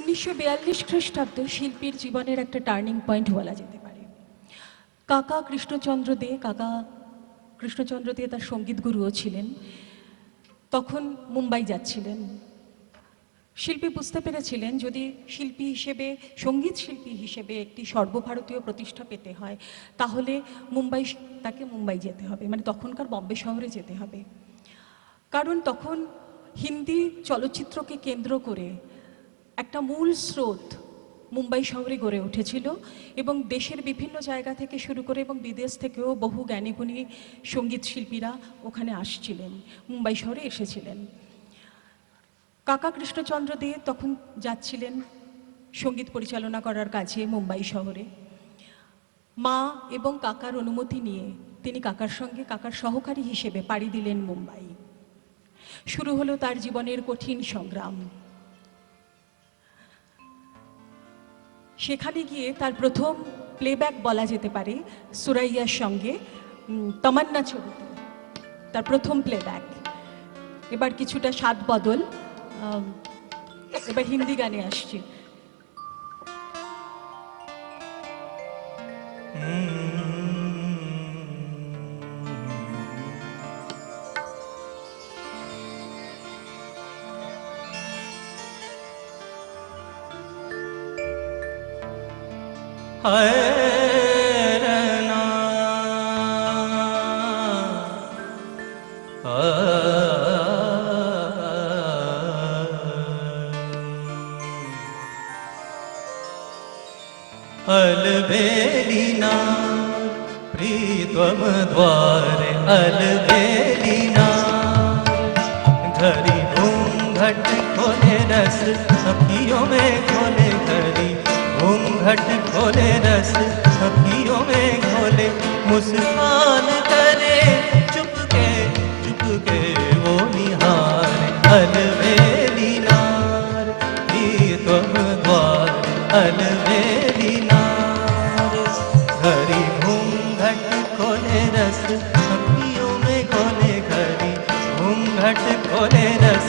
1942 খ্রিস্টাব্দ শিল্পীর জীবনের একটা টার্নিং পয়েন্ট বলা যেতে পারে। কাকা কৃষ্ণচন্দ্র দে তার সঙ্গীত গুরুও ছিলেন। তখন মুম্বাই যাচ্ছিলেন। শিল্পী বুঝতে পেরেছিলেন যদি শিল্পী হিসেবে, সঙ্গীত শিল্পী হিসেবে একটি সর্বভারতীয় প্রতিষ্ঠা পেতে হয়, তাহলে তাকে মুম্বাই যেতে হবে, মানে তখনকার বম্বে শহরে যেতে হবে। কারণ তখন হিন্দি চলচ্চিত্রকে কেন্দ্র করে একটা মূল স্রোত মুম্বাই শহরে গড়ে উঠেছিল এবং দেশের বিভিন্ন জায়গা থেকে শুরু করে এবং বিদেশ থেকেও বহু জ্ঞানীগুণী সঙ্গীত শিল্পীরা ওখানে আসছিলেন, মুম্বাই শহরে এসেছিলেন। কাকা কৃষ্ণচন্দ্র দে তখন যাচ্ছিলেন সঙ্গীত পরিচালনা করার কাজে মুম্বাই শহরে। মা এবং কাকার অনুমতি নিয়ে তিনি কাকার সঙ্গে কাকার সহকারী হিসেবে পাড়ি দিলেন মুম্বাই। শুরু হলো তার জীবনের কঠিন সংগ্রাম। সেখানে গিয়ে তার প্রথম প্লেব্যাক বলা যেতে পারে সুরাইয়ার সঙ্গে তমান্না ছবিতে তার প্রথম প্লেব্যাক। এবার কিছুটা স্বাদ বদল, এবার হিন্দি গানে আসছে। अलबेलिना प्रीतम द्वारे अलबेलिना घरी घूंघट खोले रस अखियों में खोले, घरी घूंघट खोले रस अखियों में खोले, मुस्कान करे चुपके चुपके वो निहार अलबेलिना प्रीतम द्वारे अलबेलिना घरी घूंघट खोले रस अखियों में खोले, घरी घूंघट खोले रस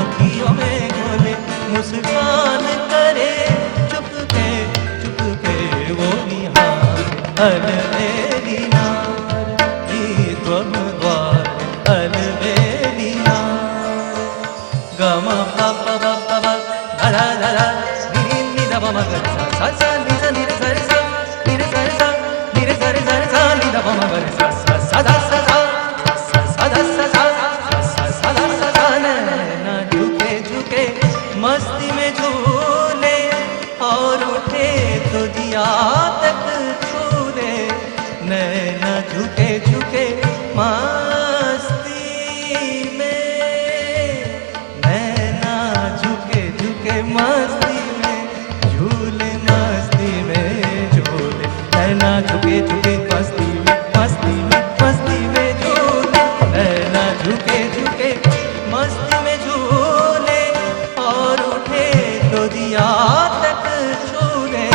अखियों में खोले, मुस्कान करे चुपके चुपके वो निहार अलबेलिना प्रीतम द्वार अलबेलिना गमा पापा बापा बा धा धा धा नी नी दा मा गा सा सा नी सा नी रे सा रे सा नी रे सा रे सा नी रे सा रे सा रे सा नी दा मा गा रे सा सा सा धा सा सा सा धा सा सा सा सा धा सा सा नैना झुके झुके मस्ती में झूले और उठे तो जिया तक छूले, नैना झुके झुके मस्ती में, नैना झुके झुके मस्ती में झूले, मस्ती में झूले, नैना झुके झुके मस्ती में, मस्ती में, मस्ती में झूले, नैना झुके झुके मस्ती में झूले और उठे तो दिया तक छूले।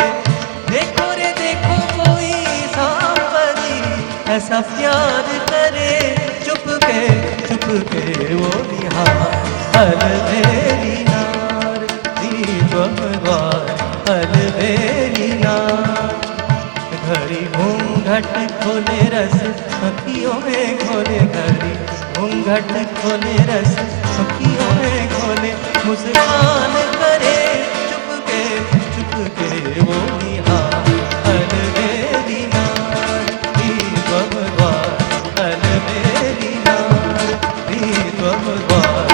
देखो रे देखो कोई सांपरी ऐसा प्यार करे चुपके चुपके वो निहार अलबेलिना प्रीतम द्वार अलबेलिना घरी घूंघट खोले रस अखियों में खोले, घरी घूंघट खोले रस अखियों में खोले, मुस्कान करे चुपके चुपके वो निहार अलबेलिना प्रीतम द्वार अलबेलिना प्रीतम द्वार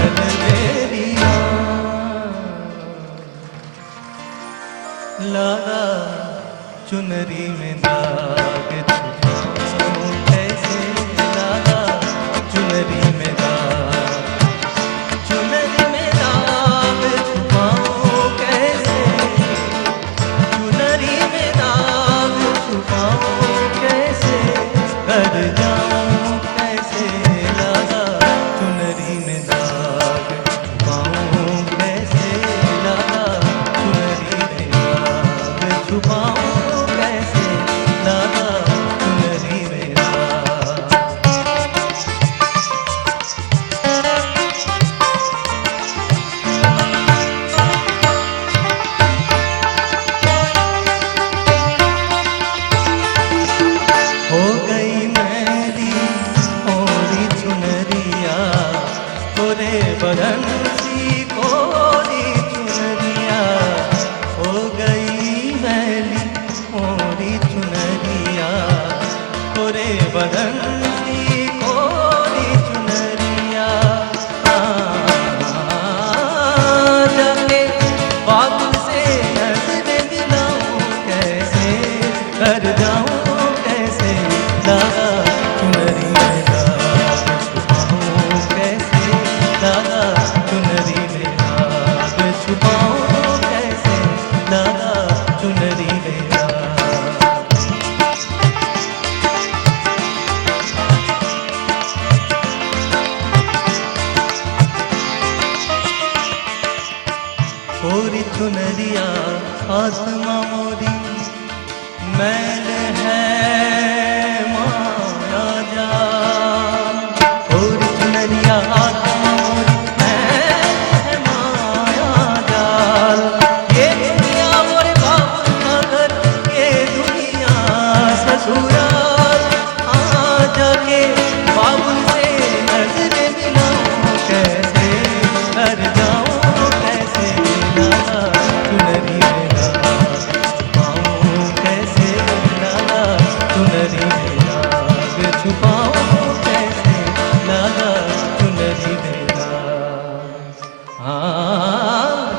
अलबेलिना लगा चुनरी में दाग छुपाऊं कैसे, लगा चुनरी में दाग, चुनरी में दाग छुपाऊं कैसे, चुनरी में दाग छुपाऊं कैसे, कर जाऊं कैसे, लगा चुनरी में दाग छुपाऊं कैसे, लगा चुनरी में दाग छुपाऊं कैसे, लगा छुपाऊं कैसे लगा चुनरी मेरा। कोरी चुनरिया आसमां मोरी मैल है माया जा। कोरी चुनरिया आसमां मोरी मैल है माया जाल। ये दुनिया मोरे बाबू का घर, ये दुनिया ससुराल। आ जाके बाबू से नजर मिलाऊं कैसे घर जाऊं कैसे लगा चुनरी मेरा। छुपाऊं कैसे लगा चुनरी मेरा। छुपाऊं कैसे लगा चुनरी मेरा।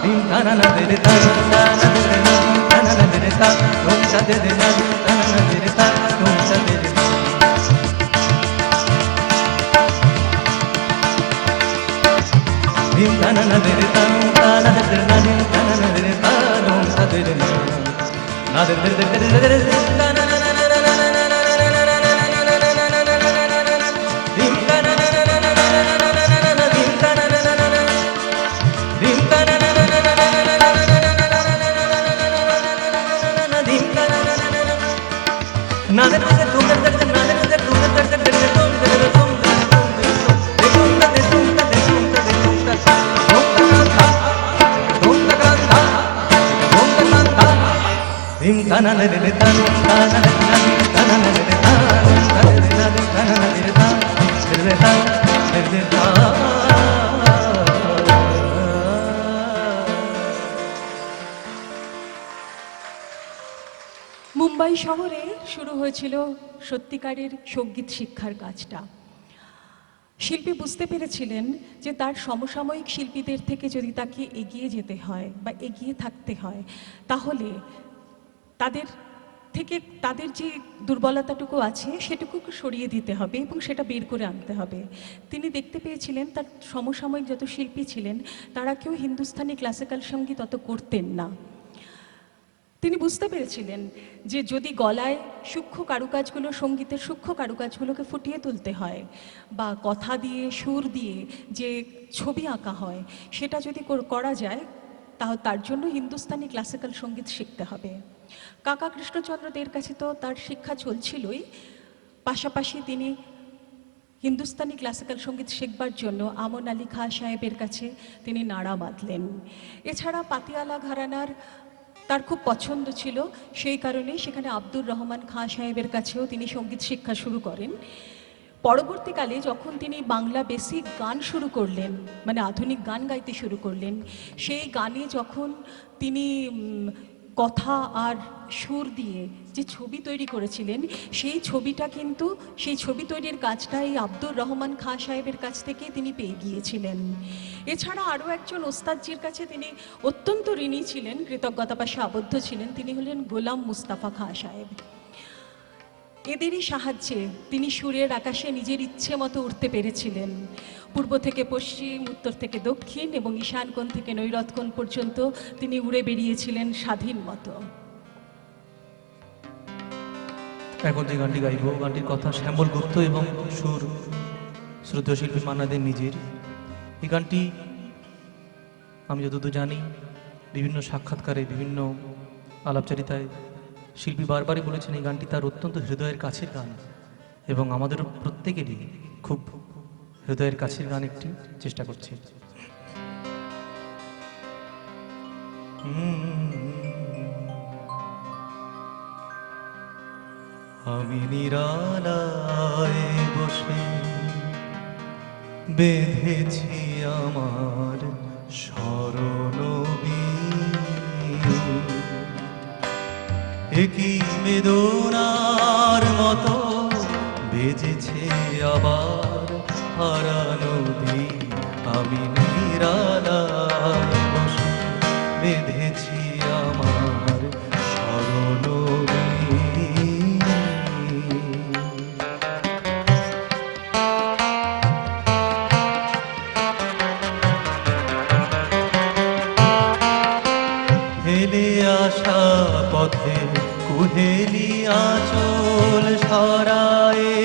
dim tana na de ta na na de na tana na de ta tum sa de na tana na de ta tum sa de na। dim tana na de ta na de na dim tana na de ta tum sa de na। na de de de de de de ta na na na na na na na na dim tana na na na na na na na dim tana na na na na dim tana na na na na na dim tana na na na na de de tum de de na de de tum de de de de tum de de tum de de tum de de tum de de tum de de tum de tum de tum de dim tana na de ta tana na dim tana na de ta tana de na dim tana na de ta de ta de ta। Mumbai শহরে শুরু হয়েছিল সত্যিকারের সঙ্গীত শিক্ষার কাজটা। শিল্পী বুঝতে পেরেছিলেন যে তার সমসাময়িক শিল্পীদের থেকে যদি তাকে এগিয়ে যেতে হয় বা এগিয়ে থাকতে হয়, তাহলে তাদের থেকে তাদের যে দুর্বলতাটুকু আছে সেটুকু সরিয়ে দিতে হবে এবং সেটা বের করে আনতে হবে। তিনি দেখতে পেয়েছিলেন তার সমসাময়িক যত শিল্পী ছিলেন তারা কেউ হিন্দুস্তানি ক্লাসিক্যাল সঙ্গীত অত করতেন না। তিনি বুঝতে পেরেছিলেন যে যদি গলায় সূক্ষ্ম কারুকাজগুলো, সঙ্গীতের সূক্ষ্ম কারুকাজগুলোকে ফুটিয়ে তুলতে হয় বা কথা দিয়ে সুর দিয়ে যে ছবি আঁকা হয় সেটা যদি করা যায়, তাহলে তার জন্য হিন্দুস্তানি ক্লাসিক্যাল সঙ্গীত শিখতে হবে। কাকা কৃষ্ণচন্দ্র দের কাছে তো তার শিক্ষা চলছিলই, পাশাপাশি তিনি হিন্দুস্তানি ক্লাসিক্যাল সঙ্গীত শিখবার জন্য আমন আলী খাঁ সাহেবের কাছে তিনি নাড়া বাঁধলেন। এছাড়া পাতিয়ালা ঘরানার তার খুব পছন্দ ছিল, সেই কারণে সেখানে আব্দুর রহমান খাঁ সাহেবের কাছেও তিনি সঙ্গীত শিক্ষা শুরু করেন। পরবর্তীকালে যখন তিনি বাংলা বেসিক গান শুরু করলেন, মানে আধুনিক গান গাইতে শুরু করলেন, সেই গানে যখন তিনি কথা আর সুর দিয়ে যে ছবি তৈরি করেছিলেন, সেই ছবিটা কিন্তু সেই ছবি তৈরির কাজটা এই আব্দুর রহমান খাঁ সাহেবের কাছ থেকে তিনি পেয়ে গিয়েছিলেন। এছাড়া আরও একজন ওস্তাদজির কাছে তিনি অত্যন্ত ঋণী ছিলেন, কৃতজ্ঞতা পাশে আবদ্ধ ছিলেন, তিনি হলেন গোলাম মুস্তাফা খাঁ সাহেব। এদেরই সাহায্যে তিনি সুরের আকাশে নিজের ইচ্ছে মতো উঠতে পেরেছিলেন। পূর্ব থেকে পশ্চিম, উত্তর থেকে দক্ষিণ এবং ঈশানকোণ থেকে নৈরৎকোণ পর্যন্ত তিনি উড়ে বেরিয়েছিলেন স্বাধীন মতো। এখন যে গানটি গাইব, গানটির কথা শ্যামল গুপ্ত এবং সুর শ্রদ্ধেয় শিল্পী মান্নাদের নিজের। এই গানটি আমি যতদূর জানি বিভিন্ন সাক্ষাৎকারে, বিভিন্ন আলাপচারিতায় শিল্পী বারবারই বলেছেন এই গানটি তার অত্যন্ত হৃদয়ের কাছের গান এবং আমাদের প্রত্যেকেরই খুব হৃদয়ের কাছের গান একটি চেষ্টা করছি। আমি নিরালায় বসে বেঁধেছি আমার স্মরণবীণ, একই বেদনার মতো বেজেছে আবার হারানো দিন। আমি নিরালায় বসে বেঁধেছি আমার স্মরণবীণ। পথে কুহেলি আঁচল সরায়ে,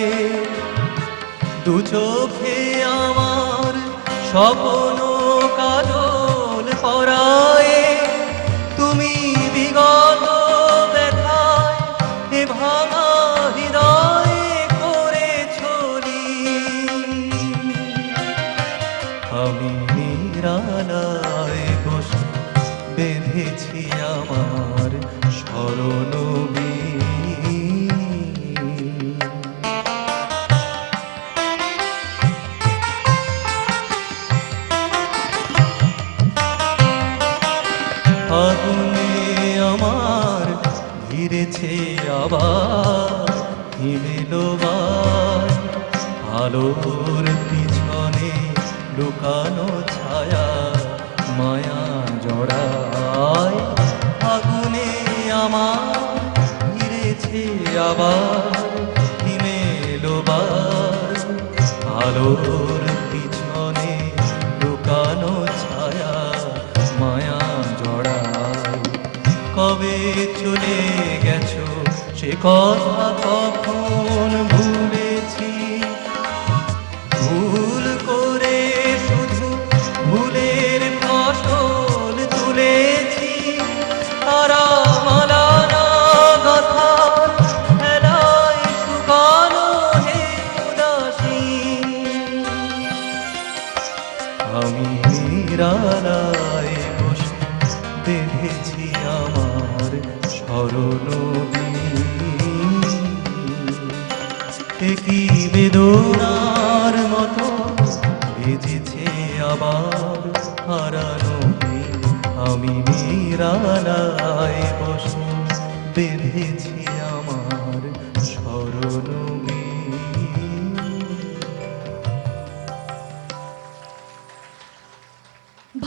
দু চোখে আমার স্বপ্ন কাজল পরায়ে, তুমি বিগত ব্যথায় এ ভাঙা হৃদয়ে করেছ লীন। আমি নিরালায় বসে বেঁধেছি আমার স্মরণবীণ। আগুনে আমার ঘিরেছে আবার হিমেলবার, আলোর পিছনে লুকানো ছায়া মায়া জড়ায়। আগুনে আমার ঘিরেছে আবার হিমেলবার, আলোর পিছনে লুকানো ছায়া মায়া জড়ায়। কবে চলে গেছো সে কথা কখন ভুলেছি, ভুল করে শুধু ভুলের ফসল তুলেছি। তারা মালানা গাথার খেলায় শুকানো হে উদাসীন। আমি নিরালায় বসে বেঁধেছি আমার স্মরণবীণ। এ কি বেদনার মতো বেজেছে আবার হারানো দিন। আমি নিরালায় বসে বেঁধেছি আমার স্মরণবীণ।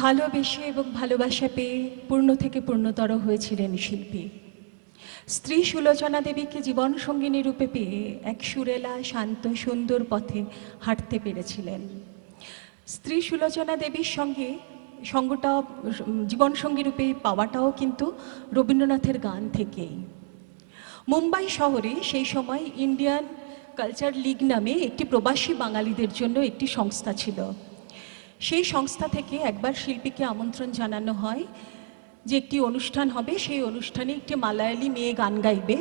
ভালোবেসে এবং ভালোবাসা পেয়ে পূর্ণ থেকে পূর্ণতর হয়েছিলেন শিল্পী। স্ত্রী সুলোচনা দেবীকে জীবন সঙ্গিনী রূপে পেয়ে এক সুরেলা শান্ত সুন্দর পথে হাঁটতে পেরেছিলেন। স্ত্রী সুলোচনা দেবীর সঙ্গে সঙ্গটা জীবনসঙ্গী রূপে পাওয়াটাও কিন্তু রবীন্দ্রনাথের গান থেকেই। মুম্বাই শহরে সেই সময় ইন্ডিয়ান কালচার লীগ নামে একটি প্রবাসী বাঙালিদের জন্য একটি সংস্থা ছিল। সেই সংস্থা থেকে একবার শিল্পীকে আমন্ত্রণ জানানো হয় যে একটি অনুষ্ঠান হবে, সেই অনুষ্ঠানে একটি মালায়ালি মেয়ে গান গাইবে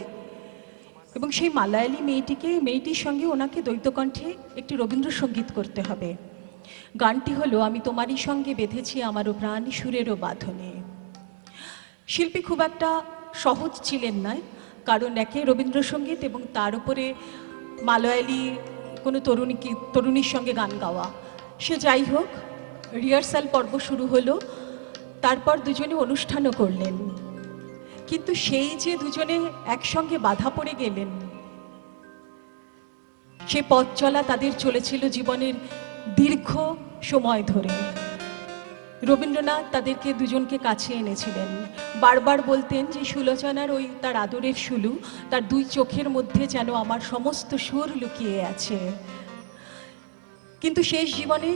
এবং সেই মালায়ালি মেয়েটির সঙ্গে ওনাকে দ্বৈতকণ্ঠে একটি রবীন্দ্রসঙ্গীত করতে হবে। গানটি হলো আমি তোমারই সঙ্গে বেঁধেছি আমারও প্রাণ সুরেরও বাঁধনে। শিল্পী খুব একটা সহজ ছিলেন না, কারণ একে রবীন্দ্রসঙ্গীত এবং তার উপরে মালয়ালি কোনো তরুণীর সঙ্গে গান গাওয়া। সে যাই হোক, রিহার্সাল পর্ব শুরু হলো, তারপর দুজনে অনুষ্ঠানও করলেন। কিন্তু সেই যে দুজনে একসঙ্গে বাধা পড়ে গেলেন, সে পথ চলা তাদের চলেছিল জীবনের দীর্ঘ সময় ধরে। রবীন্দ্রনাথ তাদেরকে দুজনকে কাছে এনেছিলেন, বারবার বলতেন যে সুলোচনার ওই তার আদরের সুলু, তার দুই চোখের মধ্যে যেন আমার সমস্ত সুর লুকিয়ে আছে। কিন্তু শেষ জীবনে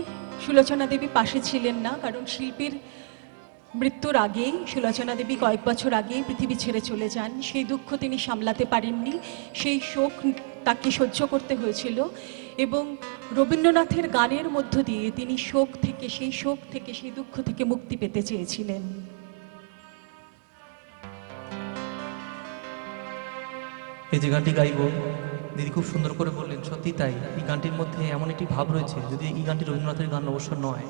সুলোচনা দেবী পাশে ছিলেন না, কারণ শিল্পীর মৃত্যুর আগেই সুলোচনা দেবী কয়েক বছর আগেই পৃথিবী ছেড়ে চলে যান। সেই দুঃখ তিনি সামলাতে পারেননি, সেই শোক তাকে সহ্য করতে হয়েছিল এবং রবীন্দ্রনাথের গানের মধ্য দিয়ে তিনি সেই দুঃখ থেকে মুক্তি পেতে চেয়েছিলেন। এই যে গানটি গাইব, দিদি খুব সুন্দর করে বললেন, সত্যি তাই। এই গানটির মধ্যে এমন একটি ভাব রয়েছে, যদি এই গানটি রবীন্দ্রনাথের গান অবশ্য নয়,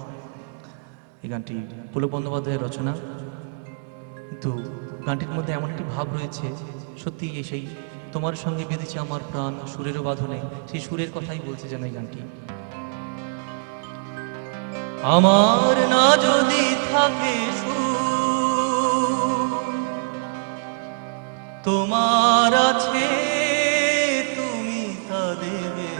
এই গানটি পুলক বন্দ্যোপাধ্যায়ের রচনা, কিন্তু গানটির মধ্যে এমন একটি ভাব রয়েছে, সত্যি সেই তোমার সঙ্গে বেঁধেছি আমার প্রাণ সুরেরও বাঁধনে, সেই সুরের কথাই বলছে যেন এই গানটি। আমার না যদি থাকে সুর, তোমার আছে তুমি তা দেবে।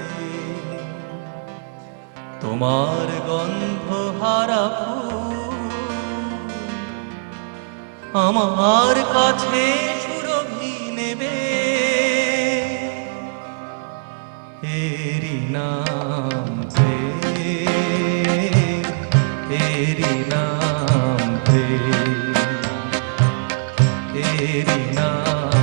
তোমার গন্ধ হারা ফুল আমার কাছে সুরভি নেবে। এরি নাম প্রেম, এরি নাম প্রেম, এরি নাম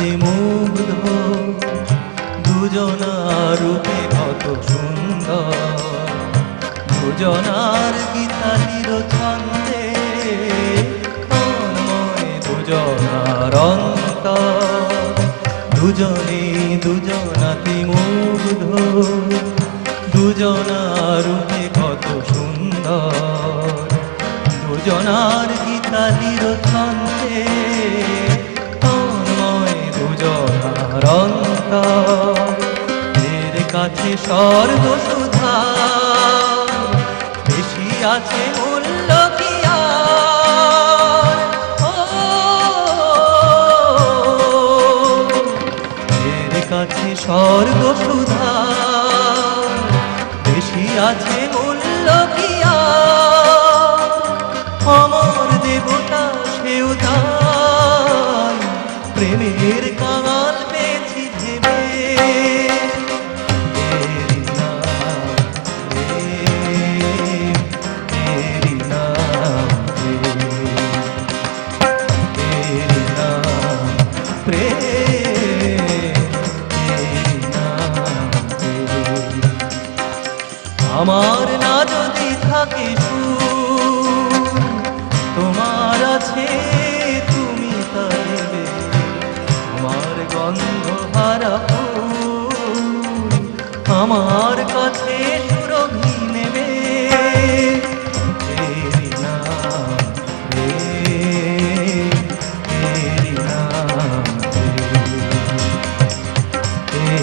দুজনাতে মুগ্ধ, দুজনার রূপে কত সুন্দর, দুজনার গীতালির ছন্দে তন্ময় দুজনার অন্তর, দুজনে দুজনাতে মুগ্ধ, দুজনার রূপে কত সুন্দর, দুজনার গীতালির ছন্দে তন্ময় দুজনার অন্তর। এর কাছে স্বর্গ সুধা বেশি আছে মূল্য কি আর? ও, এর কাছে স্বর্গ সুধা বেশি আছে মূল্য কি আর? অমর দেবতা সেও তাই প্রেমের কাঙাল পেয়েছি ভেবে। এরি নাম প্রেম, এরি নাম প্রেম, এরি নাম প্রেম, এরি নাম প্রেম। আমার না যদি থাকে সুর, তোমার আছে তুমি তা দেবে, তোমার গন্ধ হারা ফুল আমার কাছে সুরভি নেবে। এরি নাম প্রেম, এরি নাম প্রেম,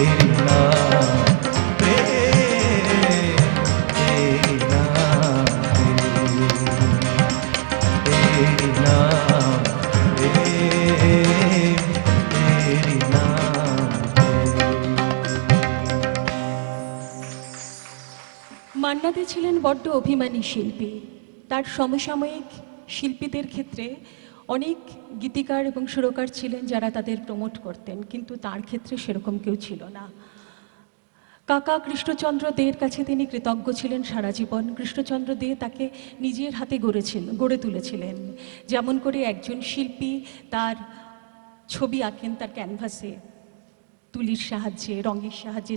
এরি নাম প্রেম, এরি নাম প্রেম, এরি নাম প্রেম, এরি নাম মান্না দে ছিলেন বড্ড অভিমানী শিল্পী। তার সমসাময়িক শিল্পীদের ক্ষেত্রে অনেক গীতিকার এবং সুরকার ছিলেন যারা তাদের প্রমোট করতেন, কিন্তু তার ক্ষেত্রে সেরকম কেউ ছিল না। কাকা কৃষ্ণচন্দ্র দে'র কাছে তিনি কৃতজ্ঞ ছিলেন সারা জীবন। কৃষ্ণচন্দ্র দে তাকে নিজের হাতে গড়ে তুলেছিলেন। যেমন করে একজন শিল্পী তার ছবি আঁকেন তার ক্যানভাসে, তুলির সাহায্যে, রঙের সাহায্যে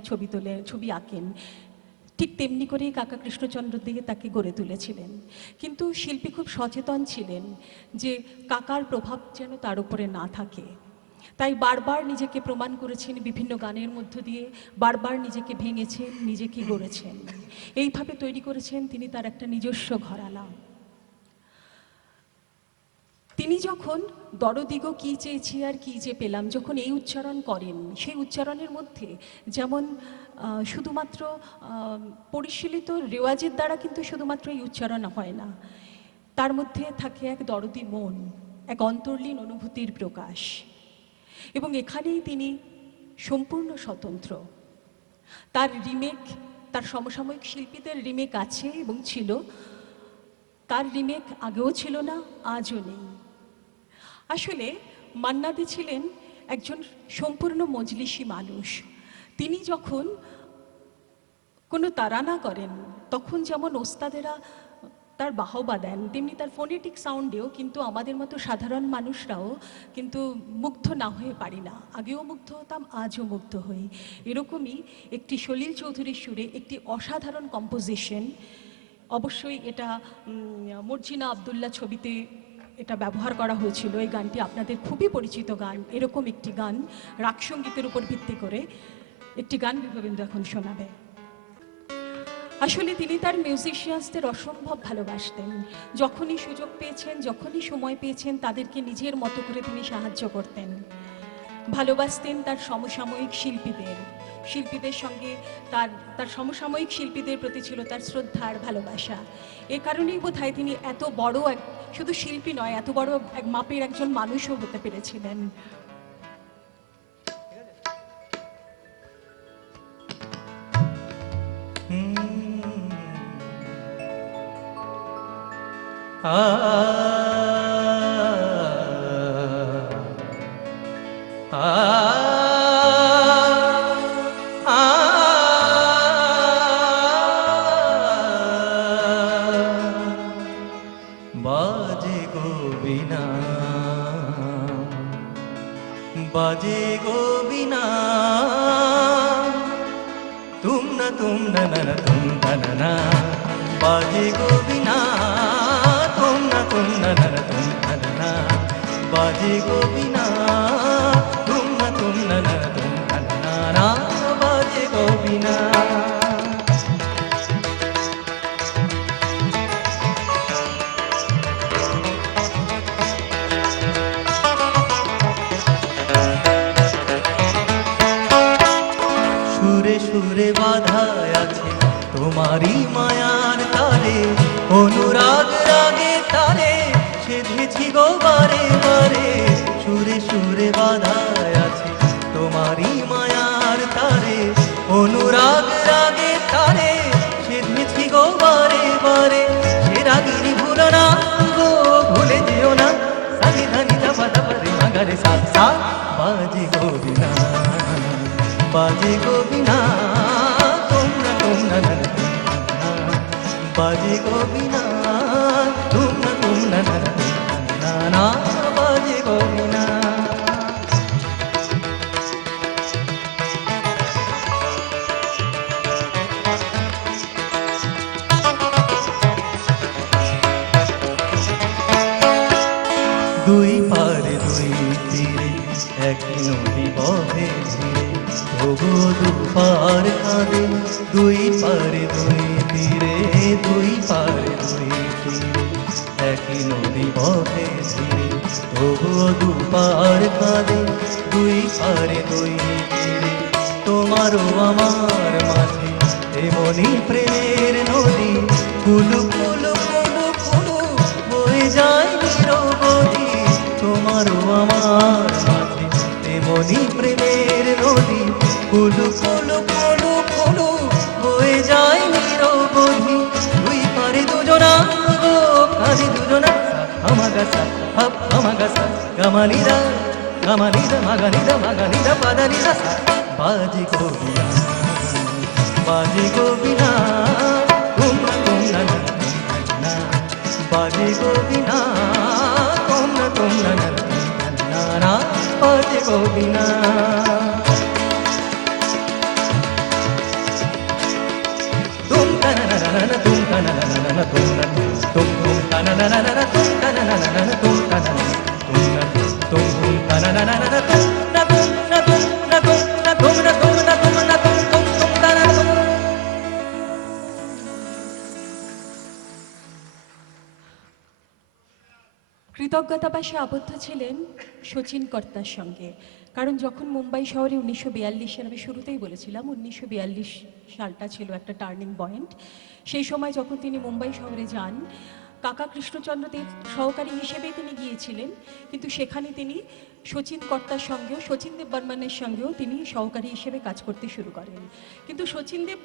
ছবি আঁকেন, ঠিক তেমনি করেই কাকা কৃষ্ণচন্দ্র দে তাকে গড়ে তুলেছিলেন। কিন্তু শিল্পী খুব সচেতন ছিলেন যে কাকার প্রভাব যেন তার উপরে না থাকে, তাই বারবার নিজেকে প্রমাণ করেছেন বিভিন্ন গানের মধ্য দিয়ে, বারবার নিজেকে ভেঙেছেন, নিজেকে গড়েছেন, এইভাবে তৈরি করেছেন তিনি তার একটা নিজস্ব ঘরানা। তিনি যখন দরদিগো কি চেয়েছি আর কি যে পেলাম যখন এই উচ্চারণ করেন, সেই উচ্চারণের মধ্যে যেমন শুধুমাত্র পরিশীলিত রেওয়াজের দ্বারা কিন্তু শুধুমাত্র এই উচ্চারণ হয় না, তার মধ্যে থাকে এক দরদি মন, এক অন্তর্লীন অনুভূতির প্রকাশ, এবং এখানেই তিনি সম্পূর্ণ স্বতন্ত্র। তার রিমেক, তার সমসাময়িক শিল্পীদের রিমেক আছে এবং ছিল, তার রিমেক আগেও ছিল না, আজও নেই। আসলে মান্না দে ছিলেন একজন সম্পূর্ণ মজলিসি মানুষ। তিনি যখন কোনো তারানা করেন তখন যেমন ওস্তাদেরা তার বাহবা দেন, তেমনি তার ফোনেটিক সাউন্ডেও কিন্তু আমাদের মতো সাধারণ মানুষরাও কিন্তু মুগ্ধ না হয়ে পারি না। আগেও মুগ্ধ হতাম, আজও মুগ্ধ হই। এরকমই একটি সলিল চৌধুরীর সুরে একটি অসাধারণ কম্পোজিশন, অবশ্যই এটা মর্জিনা আবদুল্লাহ ছবিতে এটা ব্যবহার করা হয়েছিল। এই গানটি আপনাদের খুবই পরিচিত গান। এরকম একটি গান রাগ সঙ্গীতের উপর ভিত্তি করে একটি গান বিভবেন্দু এখন শোনাবে। আসলে তিনি তার মিউজিশিয়ানসদের অসম্ভব ভালোবাসতেন। যখনই সুযোগ পেয়েছেন, যখনই সময় পেয়েছেন, তাদেরকে নিজের মতো করে তিনি সাহায্য করতেন। ভালোবাসতেন তার সমসাময়িক শিল্পীদের সঙ্গে তার সমসাময়িক শিল্পীদের প্রতি ছিল তার শ্রদ্ধা আর ভালোবাসা। এ কারণেই বোধহয় তিনি এত বড় শুধু শিল্পী নয়, এত বড় এক মাপের একজন মানুষও হতে পেরেছিলেন। বাজে গো বীণা, বাজে গো বিনা তুম না না তুম না না বাজে গো বিনা তুম না না তুম না বাজে গো বিনা তুম না না তুম না বাজে গো বিনা সুরে সুরে বাধা আছে তোমারই মায়ার তারে অনুরাগ রাগে তারে সেধেছি গো বারে বারে সুরে সুরে বাধা আছে তোমারই মায়ার তারে অনুরাগ রাগে তারে সেধেছি গো বারে বারে সে রাগিনী ভুলো না গো ভুলে যেও না সানি ধানি ধাপা ধাপা রে মাগারে সা সা বাজে গো বিনা বাজে গো বিনা তোমরা তোমরা না বাজে গো বিনা তোমরা না বাজে গো বিনা দুই পারে দুই তীরে এক নদী বহে ধীরে তবু দুপার কাঁদে দুই পারে দুই তীরে দুই পারে দুই তীরে এক নদী বহে ধীরে তবু দুপার কাঁদে দুই পারে দুই তীরে তোমারও আমার মাঝে এমনি প্রেমের নদী কুলু কুলু কুলু কুলু বয়ে যায় নিরবধি তোমারও আমার মাঝে এমনি প্রেমের নদী কুলু কুলু কুলু কুলু বয়ে যায় নিরবধি দুই পারে দুজনা গো কাঁদে দুজনা আমাগাসা হাপ আমাগাসা গামানিদা মাগানিদা পাদানিদা বাজে গো বিনা বাজে গো বিনা তোমরা না বাজে গো বিনা তোমরা না বাজে গো বিনা তুম না তুম না তুম তুম না না না তুম না না তুম না তুম না না না তুম না তুম না তুম না তুম না তুম না তুম না তুম না তুম তুম তুম না না কৃতজ্ঞতাবাসে আবদ্ধ ছিলেন শচীন কর্তার সঙ্গে। কারণ যখন মুম্বাই শহরে 1942 আমি শুরুতেই বলেছিলাম 1942 সালটা ছিল একটা টার্নিং পয়েন্ট। সেই সময় যখন তিনি মুম্বাই শহরে যান, কাকা কৃষ্ণচন্দ্র দেব সহকারী হিসেবে তিনি গিয়েছিলেন, কিন্তু সেখানে তিনি শচীন কর্তার সঙ্গেও শচীন দেব বর্মনের সঙ্গেও তিনি সহকারী হিসেবে কাজ করতে শুরু করেন। কিন্তু শচীন দেব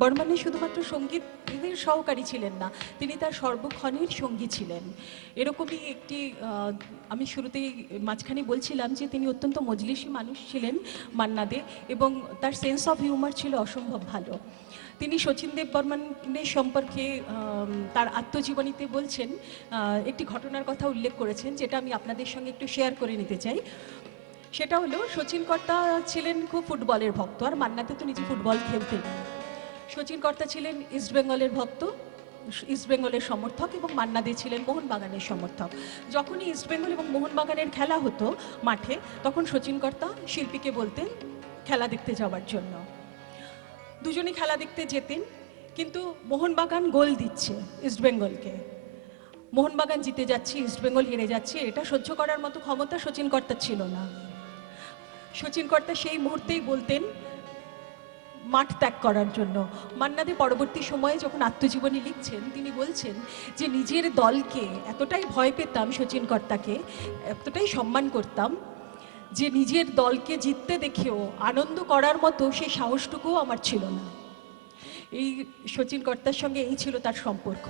বর্মনের শুধুমাত্র সঙ্গীতের সহকারী ছিলেন না, তিনি তার সর্বক্ষণের সঙ্গী ছিলেন। এরকমই একটি আমি শুরুতেই মাঝখানে বলছিলাম যে তিনি অত্যন্ত মজলিসী মানুষ ছিলেন মান্না দে, এবং তার সেন্স অফ হিউমার ছিল অসম্ভব ভালো। তিনি শচীন দেব বর্মনের সম্পর্কে তার আত্মজীবনীতে বলছেন, একটি ঘটনার কথা উল্লেখ করেছেন, যেটা আমি আপনাদের সঙ্গে একটু শেয়ার করে নিতে চাই। সেটা হলো, শচীন কর্তা ছিলেন খুব ফুটবলের ভক্ত, আর মান্নাতে তো নিজে ফুটবল খেলতেন। শচীন কর্তা ছিলেন ইস্টবেঙ্গলের ভক্ত, ইস্টবেঙ্গলের সমর্থক, এবং মান্না দে ছিলেন মোহনবাগানের সমর্থক। যখনই ইস্টবেঙ্গল এবং মোহনবাগানের খেলা হতো মাঠে, তখন শচীন কর্তা শিল্পীকে বলতেন খেলা দেখতে যাওয়ার জন্য। দুজনে খেলা দেখতে যেতেন, কিন্তু মোহনবাগান গোল দিচ্ছে ইস্টবেঙ্গলকে, মোহনবাগান জিতে যাচ্ছে, ইস্টবেঙ্গল হেরে যাচ্ছে, এটা সহ্য করার মতো ক্ষমতা শচীন কর্তার ছিল না। শচীন কর্তা সেই মুহূর্তেই বলতেন মাঠ ত্যাগ করার জন্য। মান্না দে পরবর্তী সময়ে যখন আত্মজীবনী লিখছেন, তিনি বলছেন যে নিজের দলকে এতটাই ভয় পেতাম, শচীন কর্তাকে এতটাই সম্মান করতাম, যে নিজের দলকে জিততে দেখেও আনন্দ করার মতো সেই সাহসটুকুও আমার ছিল না। এই শচীন কর্তার সঙ্গে এই ছিল তার সম্পর্ক।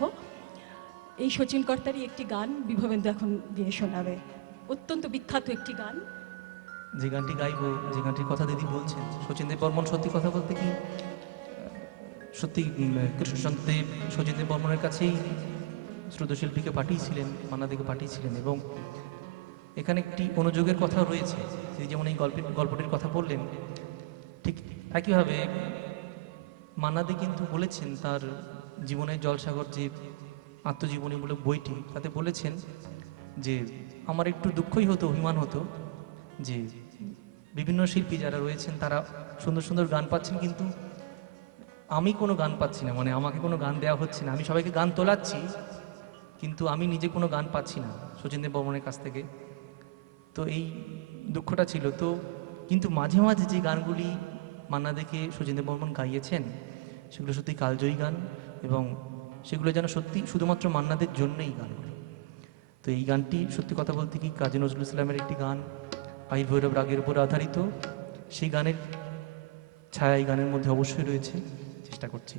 এই শচীন কর্তারই একটি গান বিভবেন্দু এখন গিয়ে শোনাবে, অত্যন্ত বিখ্যাত একটি গান। যে গানটি গাইবো, যে গানটির কথা দিদি বলছেন, শচীন দেব বর্মন সত্যি কথা বলতে কি সত্যি কৃষ্ণচন্দ্র দেব শচীন দেব বর্মনের কাছেই শ্রুতশিল্পীকে পাঠিয়েছিলেন, মান্না দেকে পাঠিয়েছিলেন, এবং এখানে একটি অনুযোগের কথা রয়েছে, সেই যেমন এই গল্পটির কথা বললেন, ঠিক একইভাবে মান্না দে কিন্তু বলেছেন তার জীবনের জলসাগর যে আত্মজীবনীমূলক বইটি, তাতে বলেছেন যে আমার একটু দুঃখই হতো, অভিমান হতো যে বিভিন্ন শিল্পী যারা রয়েছেন তারা সুন্দর সুন্দর গান পাচ্ছেন, কিন্তু আমি কোনো গান পাচ্ছি না, মানে আমাকে কোনো গান দেওয়া হচ্ছে না। আমি সবাইকে গান তোলাচ্ছি, কিন্তু আমি নিজে কোনো গান পাচ্ছি না শচীন দেব বর্মনের কাছ থেকে। তো এই দুঃখটা ছিল। তো কিন্তু মাঝে মাঝে যে গানগুলি মান্না দেকে শচীন দেব বর্মন গাইয়েছেন সেগুলো সত্যি কালজয়ী গান, এবং সেগুলো যেন সত্যি শুধুমাত্র মান্নাদের জন্যই গানগুলো। তো এই গানটি সত্যি কথা বলতে কি কাজী নজরুল ইসলামের একটি গান, আই ভৈরব রাগের উপর আধারিত। সেই গানের ছায়া এই গানের মধ্যে অবশ্যই রয়েছে, চেষ্টা করছি।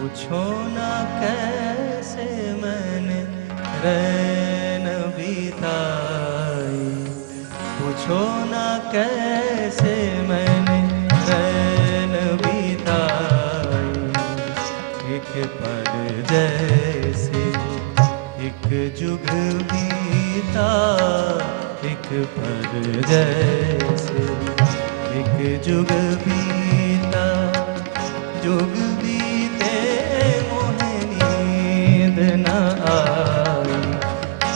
पूछो ना कैसे मैंने रैन बिताई, पूछो ना कैसे मैंने रैन बिताई, एक पल जैसे एक जुग बीता, एक पल जैसे एक जुग बीता, जुग बीते मोहे नींद न आई,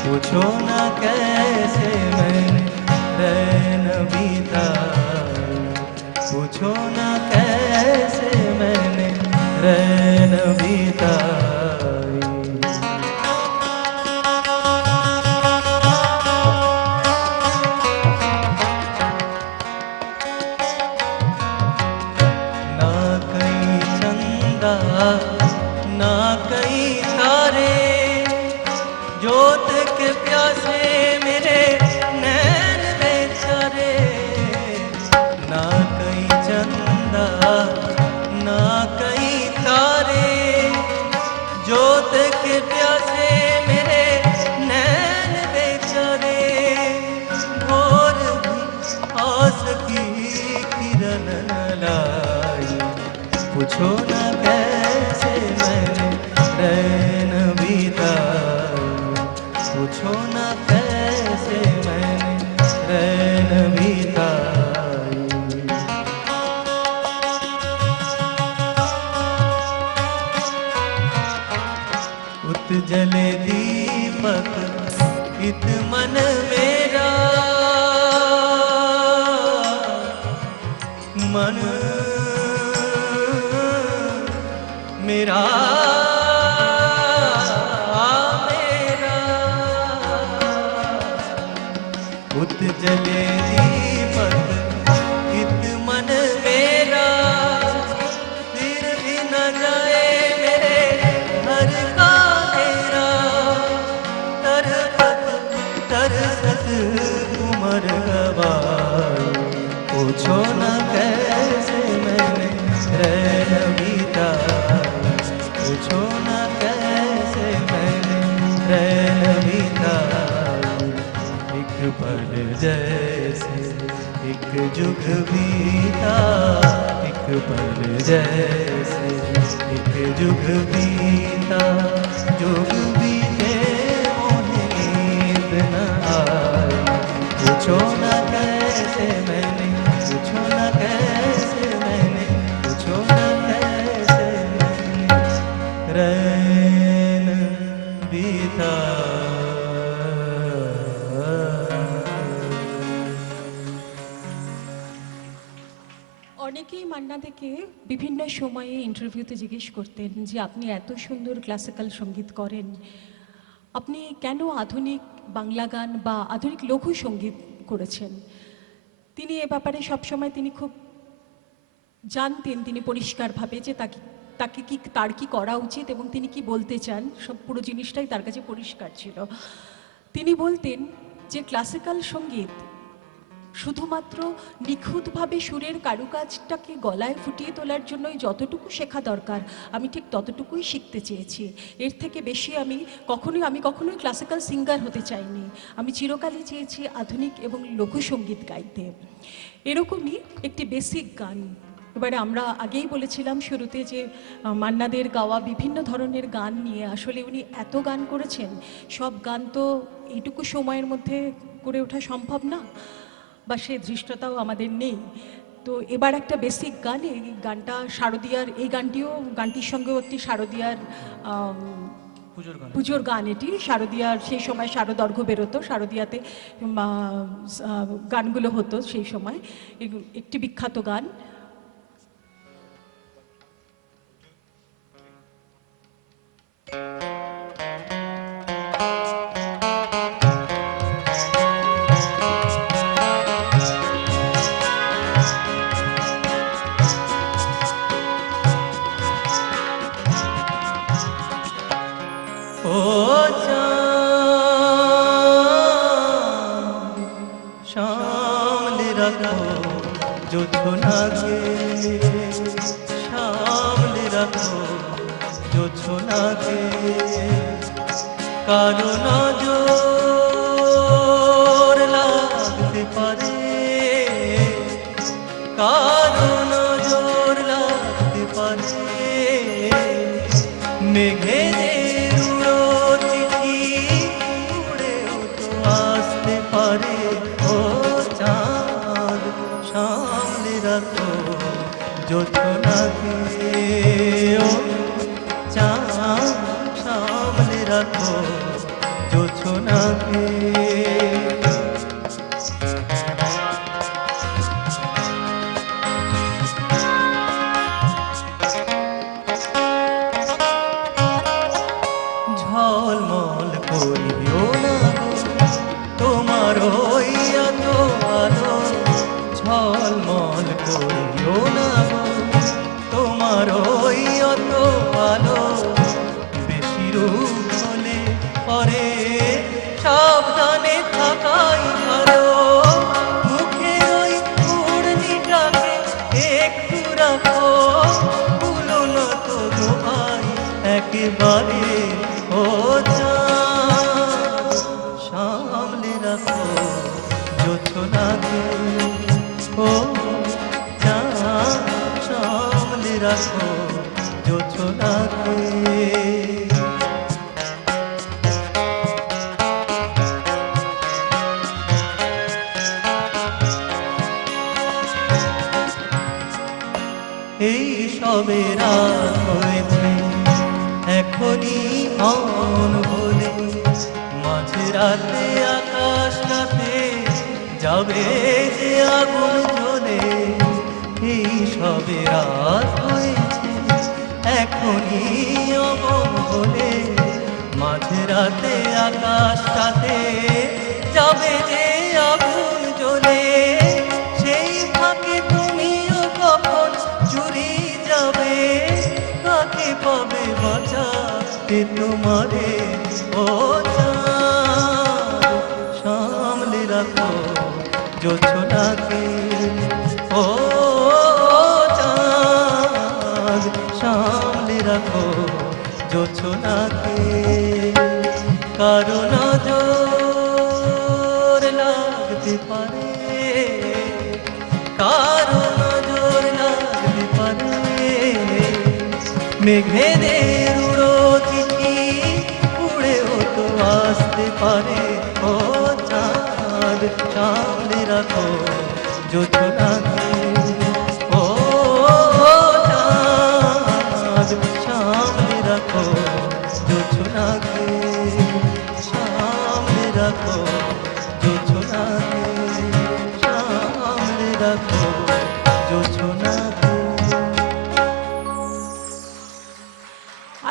पूछो ना कैसे मैंने रैन बिताई, पूछो ना कैसे मैंने रैन बिताई। ना कहीं चंदा ना कहीं तारे, जोत के प्यासे मेरे नैन बेचारे, ना कहीं चंदा ना कहीं तारे, जोत के प्यासे मेरे नैन बेचारे, भोर भी आस की किरण न लाई, पूछो ना कैसे मैंने रैन बिताई, पूछो ना कैसे मैंने रैन बिताई। उत जले दीपक इत मन मेरा, मन मेरा मेरा, उत जले दीपक इत मन मेरा, फिर भी न जाए मेरे घर का तेरा, तरपत तरसत उमर गवाई, पूछो ना कैसे मैंने रैन बिताई, पूछो ना कैसे मैंने रैन बिताई, एक पल जैसे एक जुग बीता, एक पल जैसे एक जुग बीता, जुग बीते मोहे नींद न आई, पूछो ना कैसे मैंने, पूछो ना कैसे मैंने, पूछो ना कैसे मैंने रैन অনেকেই মান্না থেকে বিভিন্ন সময়ে ইন্টারভিউতে জিজ্ঞেস করতেন যে আপনি এত সুন্দর ক্লাসিক্যাল সঙ্গীত করেন, আপনি কেন আধুনিক বাংলা গান বা আধুনিক লঘু সঙ্গীত করেছেন। তিনি এ ব্যাপারে সবসময় তিনি খুব জানতেন তিনি পরিষ্কারভাবে যে তাকে তাকে কি তার কি করা উচিত এবং তিনি কি বলতে চান, সব পুরো জিনিসটাই তার কাছে পরিষ্কার ছিল। তিনি বলতেন যে ক্লাসিক্যাল সঙ্গীত শুধুমাত্র নিখুঁতভাবে সুরের কারুকাজটাকে গলায় ফুটিয়ে তোলার জন্যই যতটুকু শেখা দরকার আমি ঠিক ততটুকুই শিখতে চেয়েছি। এর থেকে বেশি আমি কখনোই ক্লাসিক্যাল সিঙ্গার হতে চাইনি। আমি চিরকালই চেয়েছি আধুনিক এবং লোকসঙ্গীত গাইতে। এরকমই একটি বেসিক গান। এবারে আমরা আগেই বলেছিলাম শুরুতে যে মান্নাদের গাওয়া বিভিন্ন ধরনের গান নিয়ে আসলে উনি এত গান করেছেন, সব গান তো এইটুকু সময়ের মধ্যে করে ওঠা সম্ভব না, বা সে ধৃষ্টতাও আমাদের নেই। তো এবার একটা বেসিক গান, এই গানটা শারদীয়ার, এই গানটির সঙ্গেও একটি শারদীয়ার পুজোর গান। এটি শারদীয়ার, সেই সময় শারদর্ঘ্য বেরোতো, শারদীয়াতে গানগুলো হতো সেই সময়। একটি বিখ্যাত গান। ও চাঁদ সামলে রাখো জোছনাকে, সামলে রাখো জোছনাকে, কারো নজর লাগতে পারে, কারো নজর লাগতে পারে, মেঘেদের উড়ো চিঠি উড়েও তো আসতে পারে। ও চাঁদ সামলে রাখো জোছনাকে, ও চাঁদ সামলে রাখো জোছনাকে। ঝলমল করিও না গো তোমার ওই এত আলো, ঝলমল করিও না গো তোমার ওই অত আলো, বেশি রূপ হলে পরে সাবধানে থাকাই ভালো। মুখের ওই ঘূর্ণিটাকে একটু রাখো, ভুলো না তো গো ভাই একেবারে। ও চাঁদ সামলে রাখো জোছনাকে, ও চাঁদ সামলে রাখো জোছনাকে। এই সবে রাত হয়েছে এখনই অন হলে, মাঝরাতে আকাশটাতে যাবে যে আগুন জ্বলে। এই সবে রাত হয়েছে এখনই অমন হলে, মাঝরাতে আকাশটাতে যাবে যে আগুন জ্বলে। সেই ফাঁকে তুমিও কখন চুরি যাবে, কাকে পাবে বাঁচাতে তোমারে। ও চাঁদ সামলে রাখো জোছনাকে, ও চাঁদ সামলে রাখো জোছনাকে, কারো নজর লাগতে পারে, কারো নজর লাগতে পারে, মেঘেদের উড়ো চিঠি উড়েও তো আসতে পারে। ও চাঁদ সামলে রাখো জোছনাকে, ও চাঁদ সামলে রাখো জোছনাকে, সামলে রাখো জোছনাকে, সামলে রাখো জোছনাকে।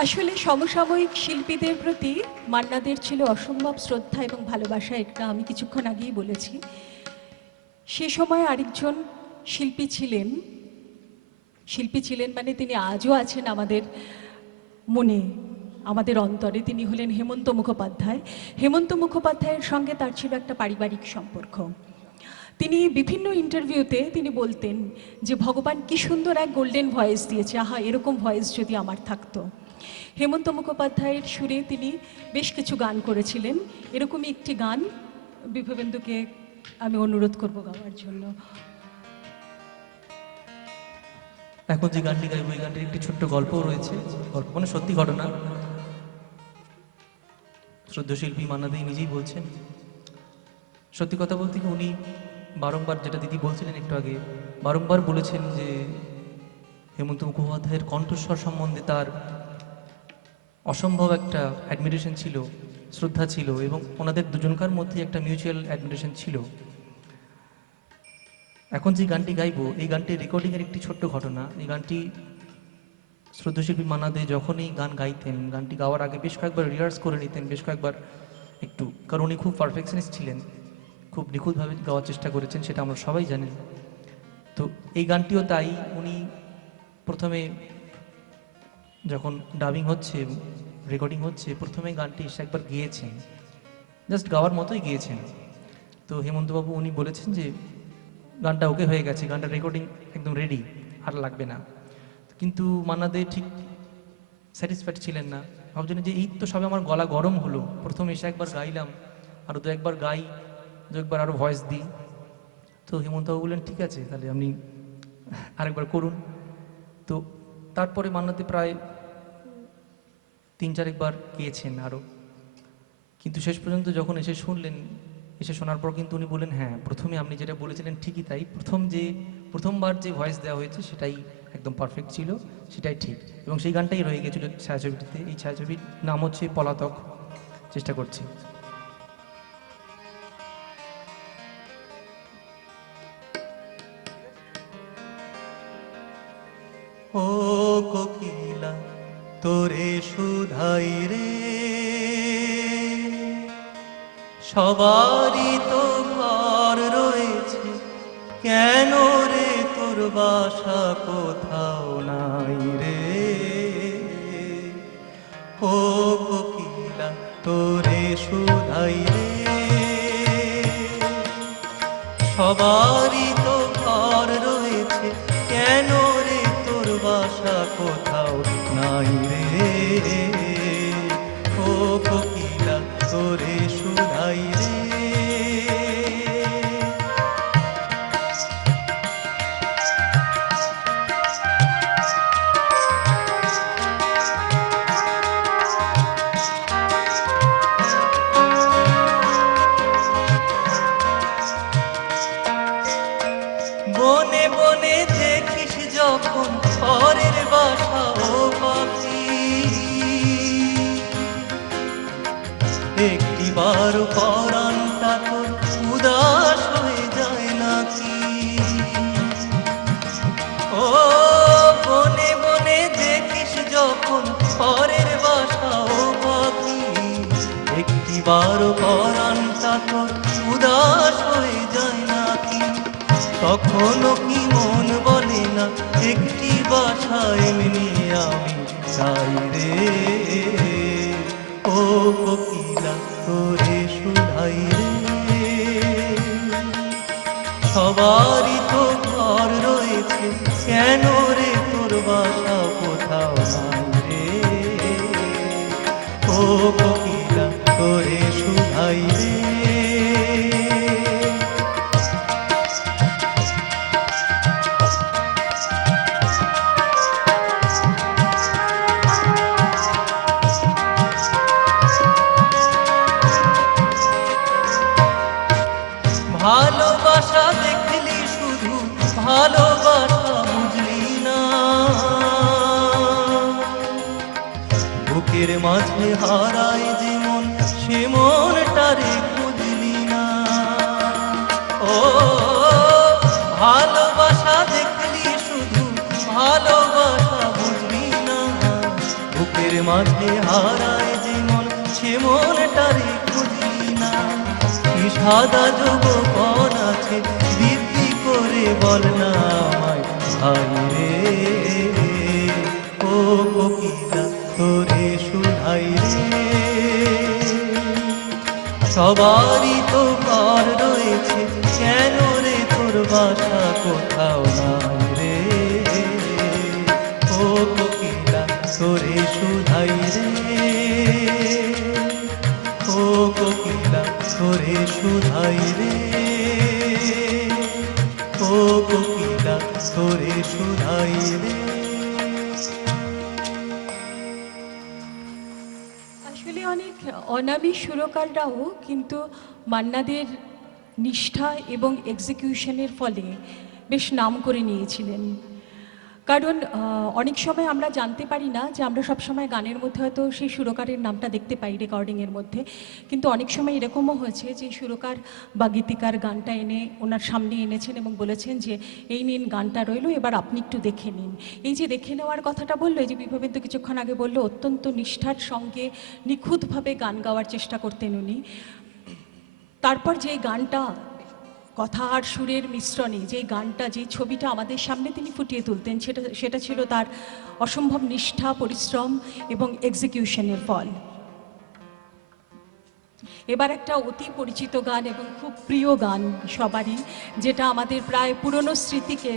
আসলে সমসাময়িক শিল্পীদের প্রতি মান্নাদের ছিল অসম্ভব শ্রদ্ধা এবং ভালোবাসা, এটা আমি কিছুক্ষণ আগেই বলেছি। সে সময় আরেকজন শিল্পী ছিলেন শিল্পী ছিলেন মানে তিনি আজও আছেন আমাদের মনে, আমাদের অন্তরে। তিনি হলেন হেমন্ত মুখোপাধ্যায়। হেমন্ত মুখোপাধ্যায়ের সঙ্গে তার ছিল একটা পারিবারিক সম্পর্ক। তিনি বিভিন্ন ইন্টারভিউতে তিনি বলতেন যে ভগবান কি সুন্দর এক গোল্ডেন ভয়েস দিয়েছে, আহা এরকম ভয়েস যদি আমার থাকতো। হেমন্ত মুখোপাধ্যায়ের সুরে তিনি বেশ কিছু গান করেছিলেন। এরকমই একটি গান বিভবেন্দুকে আমি অনুরোধ করব গাওয়ার জন্য। এখন যে গানটি গাইব এই গানটির একটি ছোট্ট গল্পও রয়েছে, গল্প মানে সত্যি ঘটনা। শ্রদ্ধেয় শিল্পী মান্না দে নিজেই বলছেন, সত্যি কথা বলতে কি উনি বারংবার, যেটা দিদি বলছিলেন একটু আগে, বারংবার বলেছেন যে হেমন্ত মুখোপাধ্যায়ের কণ্ঠস্বর সম্বন্ধে তার অসম্ভব একটা অ্যাডমিরেশন ছিল, শ্রদ্ধা ছিল, এবং ওনাদের দুজনকার মধ্যে একটা মিউচুয়াল অ্যাডমিরেশন ছিল। এখন যে গানটি গাইবো এই গানটির রেকর্ডিংয়ের একটি ছোট্ট ঘটনা। এই গানটি শ্রদ্ধেয় শিল্পী মান্না দে যখনই গান গাইতেন, গানটি গাওয়ার আগে বেশ কয়েকবার রিহার্স করে নিতেন, বেশ কয়েকবার একটু, কারণ উনি খুব পারফেকশনিস্ট ছিলেন, খুব নিখুঁতভাবে গাওয়ার চেষ্টা করেছেন, সেটা আমরা সবাই জানি। তো এই গানটিও তাই, উনি প্রথমে যখন ডাবিং হচ্ছে, রেকর্ডিং হচ্ছে, প্রথমে গানটি এসে একবার গেয়েছেন, জাস্ট গাওয়ার মতোই গিয়েছেন। তো হেমন্তবাবু উনি বলেছেন যে গানটা ওকে হয়ে গেছে, গানটা রেকর্ডিং একদম রেডি, আর লাগবে না। কিন্তু মান্না দে ঠিক স্যাটিসফাইড ছিলেন না, ভাবছেন যে এই তো সবে আমার গলা গরম হলো, প্রথমে এসে একবার গাইলাম, আরও দু একবার গাই, দু একবার আরও ভয়েস দিই। তো হেমন্তবাবু বললেন ঠিক আছে তাহলে আপনি আরেকবার করুন। তো তারপরে মান্না দে প্রায় 3-4 গিয়েছেন আরও, কিন্তু শেষ পর্যন্ত যখন এসে শুনলেন, এসে শোনার পর কিন্তু উনি বললেন হ্যাঁ, প্রথমে আপনি যেটা বলেছিলেন ঠিকই তাই, প্রথমবার যে ভয়েস দেওয়া হয়েছে সেটাই একদম পারফেক্ট ছিল, সেটাই ঠিক, এবং সেই গানটাই রয়ে গেছিল ছায়াছবিটিতে। এই ছায়াছবির নাম হচ্ছে পলাতক। চেষ্টা করছি। ও কোকিলা তোরে শুধাই রে, সবারই তো ঘর রয়েছে, কেন রে তোর বাসা কোথাও নাই রে। ও কোকিলা তোরে শুধাই রে, সবারই তো ঘর রয়েছে, কেন রে তোর বাসা কোথাও নাই রে। ও কোকিলা তোরে শুধাই রে। বনে বনে দেখিস যখন পরের বাসা ও পাখি, একটিবার পরাণটা তোর উদাস হয়ে যায় নাকি। ও বনে বনে দেখিস যখন পরের বাসা ও পাখি, একটিবার পরাণটা তোর উদাস হয়ে যায় নাকি। তখনও কি মন বলে না একটি বাসা এমনি আমি চাই রে। ও কোকিলা তোরে শুধাই রে, সবারই তো ঘর রয়েছে, কেন রে তোর বাসা কোথাও নাই রে। ও কোকিলা তোরে শুধাই রে। ভালোবাসা দেখলি শুধু, ভালোবাসা বুঝলি না, বুকের মাঝে হারায় যে মন, সে মনটারে খুঁজলি না। ও ভালোবাসা দেখলি শুধু, ভালোবাসা বুঝলি না, বুকের মাঝে হারায় যে মন, সে মনটারে খুঁজলি না। কি সাদা যৌবন আছে দিব্যি করে বল না আমায় ভাই রে। সবারই তো ঘর রয়েছে, কেন রে তোর বাসা কোথাও নাই রে? ও কোকিলা তোরে শুধাই রে, ও কোকিলা তোরে শুধাই রে, ও কোকিলা তোরে শুধাই রে। আসলে অনেক অনামী সুরকাররাও কিন্তু মান্নাদের নিষ্ঠা এবং এক্সিকিউশনের ফলে বেশ নাম করে নিয়েছিলেন। কারণ অনেক সময় আমরা জানতে পারি না যে আমরা সবসময় গানের মধ্যে হয়তো সেই সুরকারের নামটা দেখতে পাই রেকর্ডিংয়ের মধ্যে, কিন্তু অনেক সময় এরকমও হয়েছে যে সুরকার বা গীতিকার গানটা এনে ওনার সামনে এনেছেন এবং বলেছেন যে এই নিন গানটা রইলো, এবার আপনি একটু দেখে নিন। এই যে দেখে নেওয়ার কথাটা বললো, এই যে বিভবেন্দু কিছুক্ষণ আগে বললো, অত্যন্ত নিষ্ঠার সঙ্গে নিখুঁতভাবে গান গাওয়ার চেষ্টা করতেন উনি। তারপর যে গানটা কথা আর সুরের মিশ্রণে যে গানটা, যে ছবিটা আমাদের সামনে তিনি ফুটিয়ে তুলতেন, সেটা ছিল তার অসম্ভব নিষ্ঠা, পরিশ্রম এবং এক্সিকিউশনের ফল। এবার একটা অতি পরিচিত গান এবং খুব প্রিয় গান সবারই, যেটা আমাদের প্রায় পুরনো স্মৃতিকে,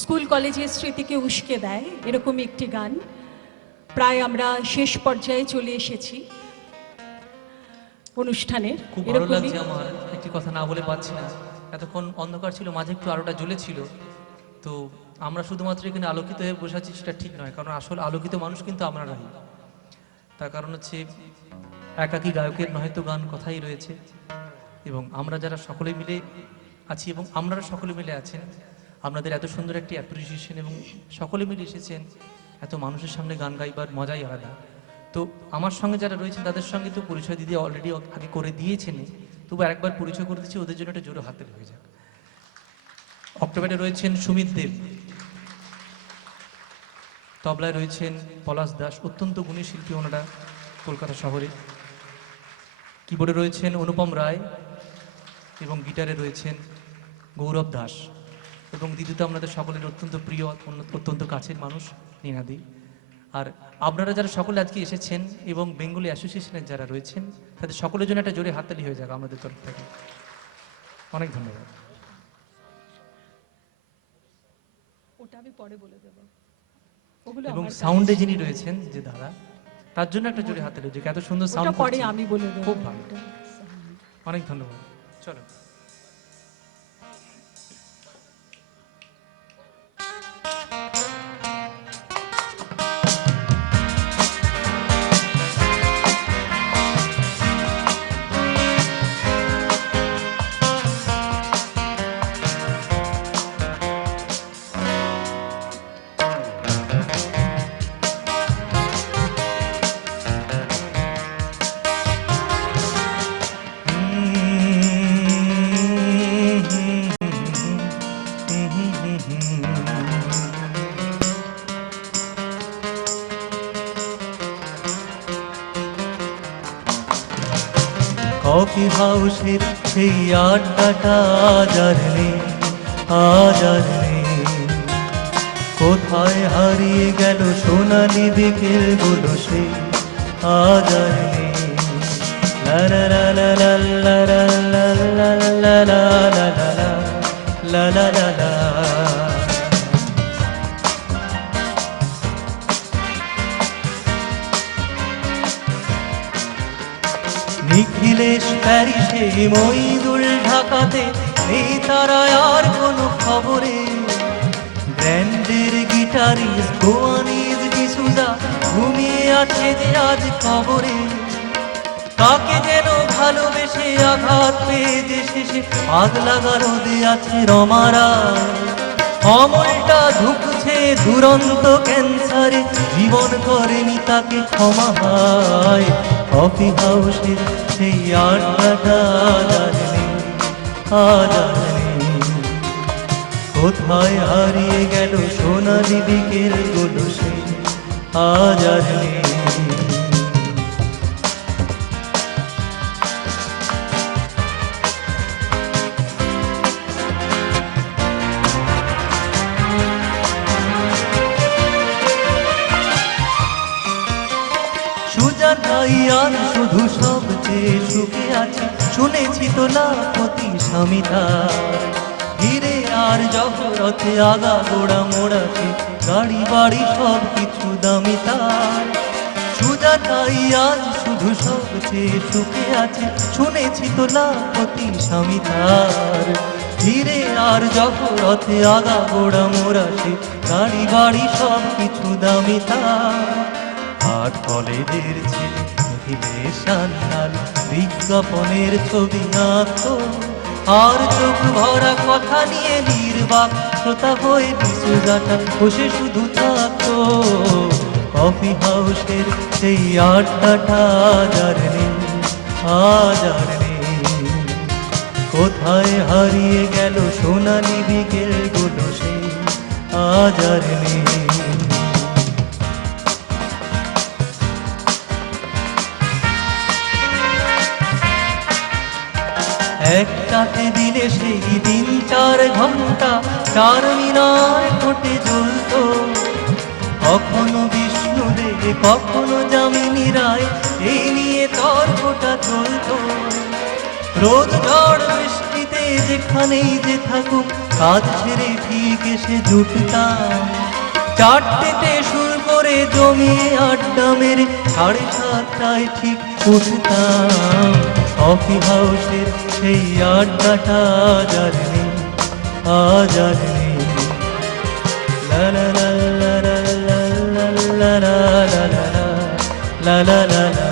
স্কুল কলেজের স্মৃতিকে উস্কে দেয়, এরকমই একটি গান। প্রায় আমরা শেষ পর্যায়ে চলে এসেছি অনুষ্ঠানের। খুব ভালো লাগছে আমার, একটি কথা না বলে পাচ্ছি না। এতক্ষণ অন্ধকার ছিল, মাঝে একটু আলোটা জ্বলেছিল, তো আমরা শুধুমাত্র এখানে আলোকিত হয়ে বসে আছি সেটা ঠিক নয়, কারণ আসল আলোকিত মানুষ কিন্তু আমরাই। তার কারণ হচ্ছে একাকী গায়কের নয়তো গান কথাই রয়েছে, এবং আমরা যারা সকলে মিলে আছি এবং আপনারা সকলে মিলে আছেন, আপনাদের এত সুন্দর একটি অ্যাপ্রিসিয়েশন এবং সকলে মিলে এসেছেন, এত মানুষের সামনে গান গাইবার মজাই আলাদা। তো আমার সঙ্গে যারা রয়েছেন তাদের সঙ্গে তো পরিচয় দিদি অলরেডি আগে করে দিয়েছেন, তবু আরেকবার পরিচয় করে দিচ্ছি, ওদের জন্য একটা জোরে হাতের হয়ে যাক। অক্টোবরে রয়েছেন সুমিত দেব, তবলায় রয়েছেন পলাশ দাস, অত্যন্ত গুণী শিল্পী ওনারা কলকাতা শহরে। কিবোর্ডে রয়েছেন অনুপম রায় এবং গিটারে রয়েছেন গৌরব দাস, এবং দিদি তো আপনাদের সকলের অত্যন্ত প্রিয়, অত্যন্ত কাছের মানুষ নীনাদি। আর আপনারা যারা সকলে আজকে এসেছেন এবং বেঙ্গলি অ্যাসোসিয়েশনের যারা রয়েছেন, তাদের সকলের জন্য একটা জোরে হাততালি হয়ে যাক আমাদের তরফ থেকে। অনেক ধন্যবাদ। ওটা আমি পরে বলে দেবো। ওগুলো এবং আমার কাছে। সাউন্ডে যিনি রয়েছেন যে দাদা, তার জন্য একটা জোরে হাততালি হয়ে যাক, এত সুন্দর ওটা সাউন্ড পরে আমি বলে দেবো। খুব ভালো, অনেক ধন্যবাদ। চলো। কফি হাউসের সেই আড্ডাটা আজ আর নেই, আজ আর নেই। কোথায় হারিয়ে গেল সোনালি বিকেল গুলো সেই আজ আর নেই। লা লা লা লা লা লা লা লা লা লা লা লা লা লা লা। নিখিলেশ প্যারিসে, মইদুল ঢাকাতে, নেই তারা আর কোনো খবরে। ব্র্যান্ডের গিটারিস্ট গোয়ানিজ ডিসুজা ঘুমিয়ে আছে যে আজ কবরে। কাকে যেন ভালোবেসে আঘাত পেয়ে যে শেষে আগ লাগা রোদে আছে রমারা। অমলটা ঢুকছে দুরন্ত ক্যান্সারে, জীবন করেনি তাকে ক্ষমা হয়। কফি হাউসের সেই আড্ডাটা আজ আর নেই, আজ আর নেই। কোথায় হারিয়ে গেল সোনালি বিকেল গুলো সেই আজ আর নেই। সুজা সুজাতাই আর শুধু সবচেয়ে সুখে আছে, শুনেছি তো লাখপতি স্বামী তার। হিরে আর জহরতে আগা গোড়া মোড়াতে, গাড়ি বাড়ি সব কিছু দামি তার। সুজাতাই আজ শুধু সবচেয়ে সুখে আছে, শুনেছি তো লাখপতি স্বামী তার। হিরে আর জহরতে আগা গোড়া মোড়াতে, গাড়ি বাড়ি সব কিছু দামি তার। আট কলেজের ছেলে হিলে সান্নাল, বিজ্ঞাপনের ছবি আঁকতো, আর চোখ ভরা কথা নিয়ে নির্বাক শ্রোতা হয়ে সুজাতা বসে শুধু থাকতো। কফি হাউসের সেই আড্ডাটা আজ আর নেই, আজ আর নেই। কোথায় হারিয়ে গেল সোনালি বিকেল গুলো, সেই আজ আর নেই। একটা টেবিলে সেই দিন 4 ঘন্টা 4 মিনার ঘটে জ্বলত। কখনো বিষ্ণুদেব কখনো যামিনী রায়, এই নিয়ে তর্কটা চলত। রোদ ঝড় বৃষ্টিতে যেখানেই যে থাকুক, কাজ ছেড়ে ঠিক এসে জুটতাম। 4টেতে শুরু করে জমিয়ে আড্ডা মেরে 7:30টায় ঠিক উঠতাম। কফি হাউসের সেই আড্ডাটা আজ আর নেই, আজ আর নেই। লা লা লা লা লা লা লা লা লা লা লা লা লা।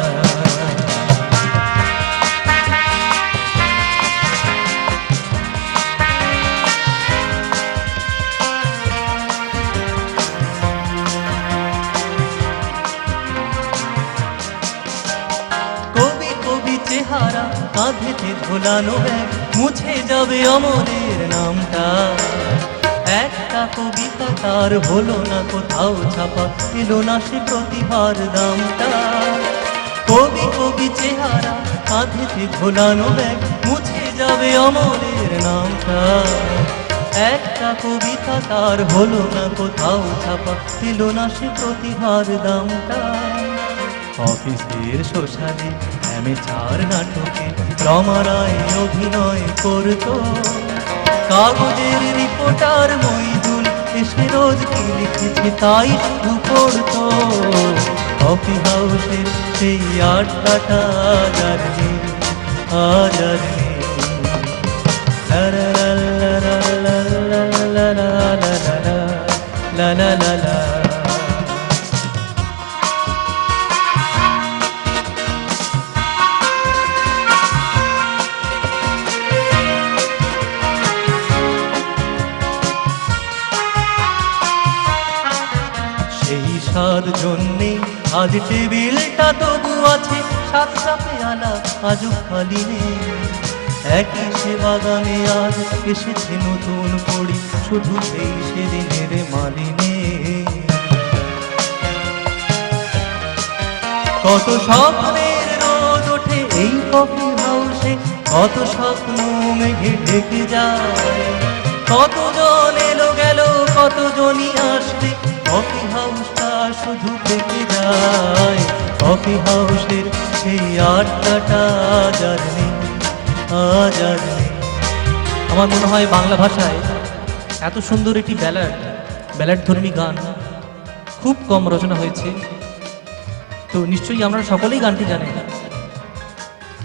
কবি কবি চেহারা, কাঁধেতে ঝোলানো ব্যাগ, মুছে যাবে অমরের নামটা। একটা কবিতা তার হলো না কোথাও ছাপা, এলো না সে প্রতিভার দামটা। কবি কবি চেহারা, কাঁধেতে ঝোলানো ব্যাগ, মুছে যাবে অমরের নামটা। একটা কবিতা তার হলো না কোথাও ছাপা, এলো না সে প্রতিভার দামটা। অফিসের সোশ্যালে অ্যামেচার নাটকে রমারায় অভিনয় করতো। কাগজের রিপোর্টার মইদুল এসে রোজ কি লিখেছে তাই শুধু পড়তো। কফি হাউসের সেই আড্ডাটা আজ আর নেই, আজ আর নেই। লা লা লা লা লা লা লা লা লা লা লা লা। সেই 7 জন্যে আজ টেবিলটা তবু আছে, 7টা পেয়ালা আজও খালি নেই। একই সে বাগানে আজ এসেছে নতুন পড়ি, শুধু সেই সেদিনের মালিনে। কত স্বপ্নের রোদ ওঠে এই কফি হাউসে, কত স্বপ্ন মেঘে ঢেকে যায়। কতজন এলো গেল, কতজনই আসবে, কফি হাউসটা শুধু থেকে যায়। কফি হাউসের সেই আড্ডাটা আজ আর নেই, আজ আর নেই। আমার মনে হয় বাংলা ভাষায় এত সুন্দর একটি ব্যালাড ধর্মী গান খুব কম রচনা হয়েছে। তো নিশ্চয়ই আমরা সকলেই গানটি জানি,